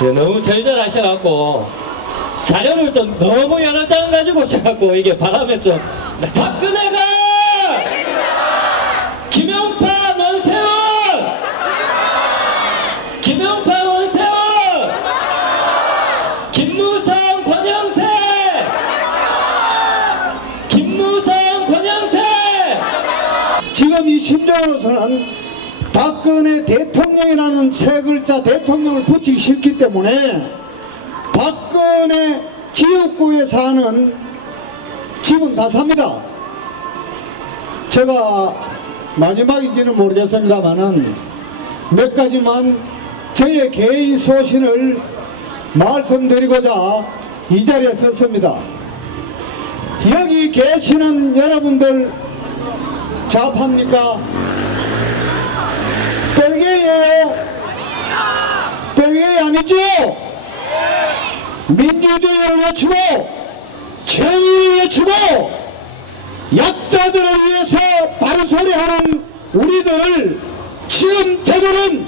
네, 너무 절절하셔갖고 자료를 또 너무 여러 장 가지고 오셔갖고 이게 바람에 좀 박근혜가 김용파 원세훈 김용파 원세훈 김무성 권영세 김무성 권영세 지금 이 심정으로서는 박근혜 대통령이라는 세 글자 대통령을 붙이기 싫기 때문에 박근혜 지역구에 사는 집은 다 삽니다. 제가 마지막인지는 모르겠습니다만은 몇 가지만 저의 개인 소신을 말씀드리고자 이 자리에 섰습니다. 여기 계시는 여러분들 좌파입니까? 뺄게예요. 뺄게 아니죠? 민주주의를 외치고 정의를 외치고 약자들을 위해서 반소리하는 우리들을 지금 저들은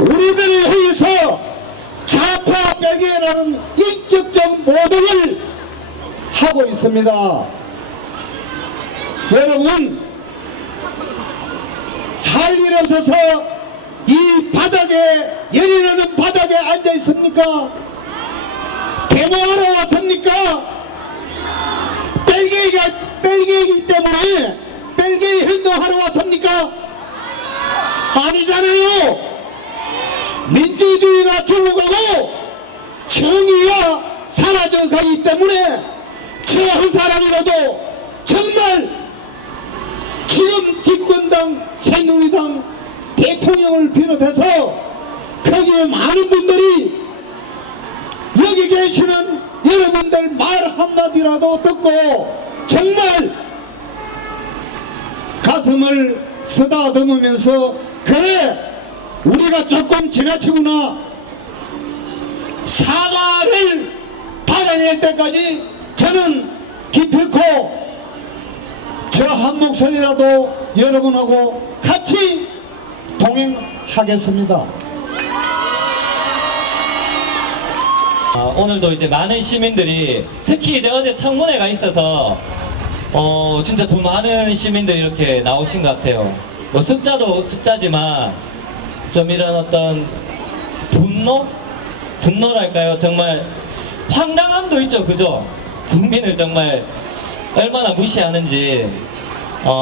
우리들을 향해서 좌파 빼게라는 인격적 모독을 하고 있습니다. 여러분 할 일 없어서 이 바닥에 열이라는 바닥에 앉아 있습니까? 데모하러 왔습니까? 뺄게이기 때문에 뺄게이 행동하러 왔습니까? 아니잖아요. 민주주의가 죽어가고 정의가 사라져가기 때문에 저 한 사람이라도 정말 지금 집권당 새누리당 대통령을 비롯해서 거기에 많은 분들이 여기 계시는 여러분들 말 한마디라도 듣고 정말 가슴을 쓰다듬으면서 그래 우리가 조금 지나치구나 사과를 받아낼 때까지 저는 기필코 저 한 목소리라도 여러분하고 같이 동행하겠습니다. 오늘도 이제 많은 시민들이 특히 이제 어제 청문회가 있어서 진짜 더 많은 시민들이 이렇게 나오신 것 같아요. 뭐 숫자도 숫자지만 좀 이런 어떤 분노랄까요? 정말 황당함도 있죠, 그죠? 국민을 정말 얼마나 무시하는지.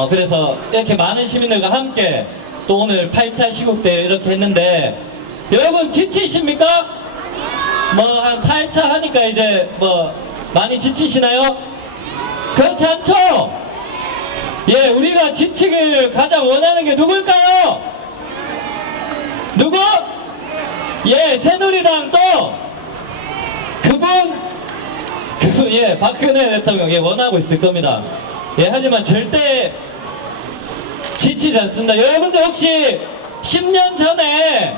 그래서 이렇게 많은 시민들과 함께 또 오늘 8차 시국대회 이렇게 했는데 여러분 지치십니까? 뭐 한 8차 하니까 이제 뭐 많이 지치시나요? 그렇지 않죠? 예, 우리가 지치길 가장 원하는 게 누굴까요? 누구? 예, 새누리당 또 그분 예, 박근혜 대통령 예, 원하고 있을 겁니다. 예, 하지만 절대 지치지 않습니다. 여러분들 혹시 10년 전에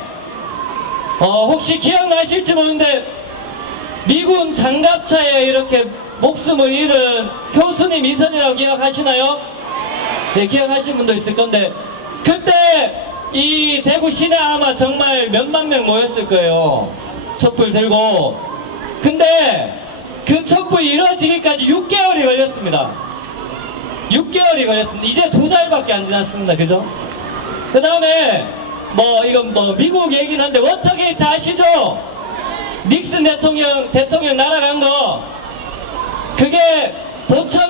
혹시 기억나실지 모르는데 미군 장갑차에 이렇게 목숨을 잃은 교수님 이선이라고 기억하시나요? 네, 기억하시는 분도 있을 건데 그때 이 대구 시내 아마 정말 몇만 명 모였을 거예요. 촛불 들고. 근데 그 촛불이 이루어지기까지 6개월이 걸렸습니다. 6개월이 걸렸습니다. 이제 2달밖에 안 지났습니다. 그죠? 그 다음에 이건 미국 얘기는 한데 워터게이트 아시죠? 닉슨 대통령 날아간 거 그게 도청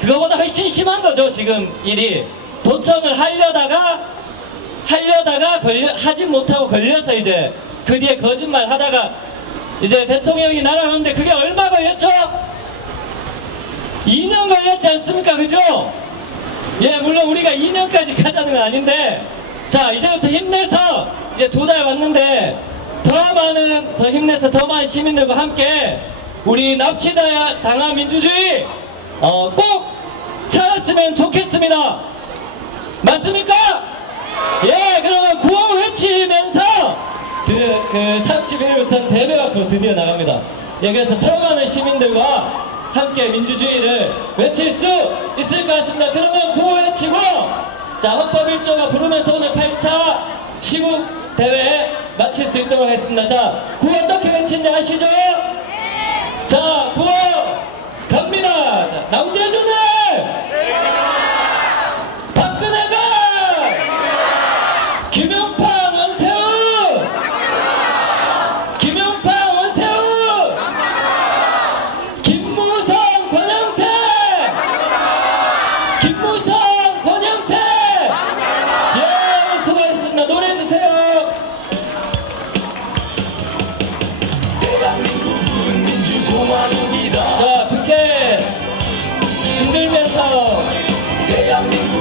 그거보다 훨씬 심한 거죠. 지금 일이 도청을 하려다가 하지 못하고 걸려서 이제 그 뒤에 거짓말 하다가 이제 대통령이 날아가는데 그게 얼마 걸렸죠? 2년 걸렸지 않습니까? 그죠? 예, 물론 우리가 2년까지 가자는 건 아닌데, 자, 이제부터 힘내서 이제 2달 왔는데 더 힘내서 더 많은 시민들과 함께 우리 납치당한 민주주의 꼭 찾았으면 좋겠습니다. 맞습니까? 예, 그러면 구호 외치면서 그 31일부터 대회 앞으로 드디어 나갑니다. 여기에서 더 많은 시민들과 함께 민주주의를 외칠 수 있을 것 같습니다. 그러면 구호 외치고, 자, 헌법 1조가 부르면서 오늘 8차 시국 대회 마칠 수 있도록 하겠습니다. 자, 구호 어떻게 외치는지 아시죠? 자, 구호 갑니다. 자, 남재준을 박근혜가 김용판 원세훈 김무성 권영세 예, 수고하셨습니다. 노래해주세요. 대한민국은 민주공화국이다. 자, 그렇게 흔들면서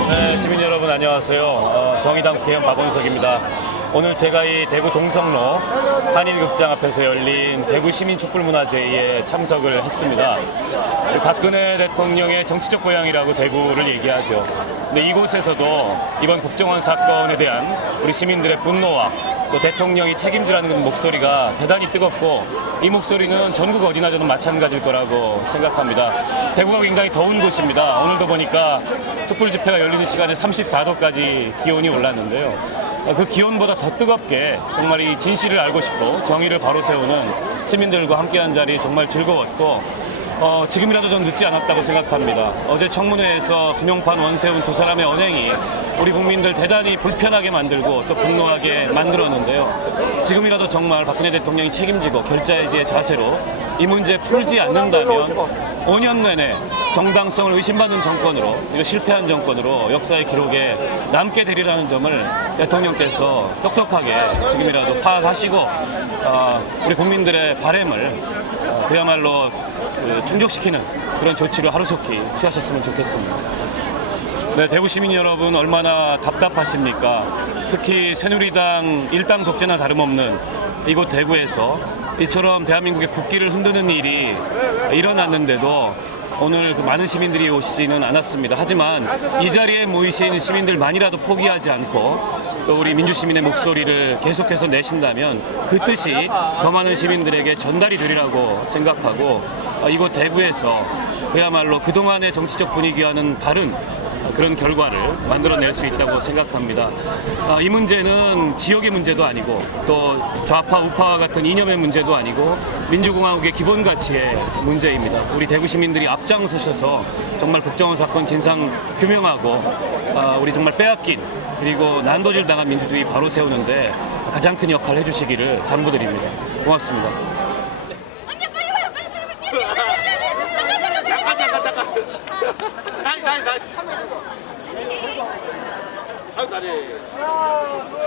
네, 시민 여러분 안녕하세요. 정의당 국회의원 박원석입니다. 오늘 제가 이 대구 동성로 한일극장 앞에서 열린 대구 시민 촛불문화제에 참석을 했습니다. 박근혜 대통령의 정치적 고향이라고 대구를 얘기하죠. 근데 이곳에서도 이번 국정원 사건에 대한 우리 시민들의 분노와 또 대통령이 책임지라는 그 목소리가 대단히 뜨겁고, 이 목소리는 전국 어디나 저는 마찬가지일 거라고 생각합니다. 대구가 굉장히 더운 곳입니다. 오늘도 보니까 촛불 집회가 열리는 시간에 34도까지 기온이 올랐는데요. 그 기온보다 더 뜨겁게 정말 이 진실을 알고 싶고 정의를 바로 세우는 시민들과 함께한 자리 정말 즐거웠고, 지금이라도 좀 늦지 않았다고 생각합니다. 어제 청문회에서 김용판, 원세훈 두 사람의 언행이 우리 국민들 대단히 불편하게 만들고 또 분노하게 만들었는데요. 지금이라도 정말 박근혜 대통령이 책임지고 결자해지의 자세로 이 문제 풀지 않는다면 5년 내내 정당성을 의심받는 정권으로, 이거 실패한 정권으로 역사의 기록에 남게 되리라는 점을 대통령께서 똑똑하게 지금이라도 파악하시고 우리 국민들의 바람을 그야말로 충족시키는 그런 조치를 하루속히 취하셨으면 좋겠습니다. 네, 대구 시민 여러분 얼마나 답답하십니까? 특히 새누리당 일당 독재나 다름없는 이곳 대구에서 이처럼 대한민국의 국기를 흔드는 일이 일어났는데도 오늘 그 많은 시민들이 오시지는 않았습니다. 하지만 이 자리에 모이신 시민들만이라도 포기하지 않고 또 우리 민주시민의 목소리를 계속해서 내신다면 그 뜻이 더 많은 시민들에게 전달이 되리라고 생각하고, 이곳 대구에서 그야말로 그동안의 정치적 분위기와는 다른 그런 결과를 만들어낼 수 있다고 생각합니다. 이 문제는 지역의 문제도 아니고 또 좌파 우파와 같은 이념의 문제도 아니고 민주공화국의 기본 가치의 문제입니다. 우리 대구 시민들이 앞장서셔서 정말 국정원 사건 진상 규명하고 우리 정말 빼앗긴 그리고 난도질 당한 민주주의 바로 세우는데 가장 큰 역할을 해주시기를 당부드립니다. 고맙습니다. 언니 빨리 와요. 빨리. 다시. 하나, 둘,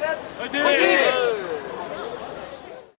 셋. 화이팅!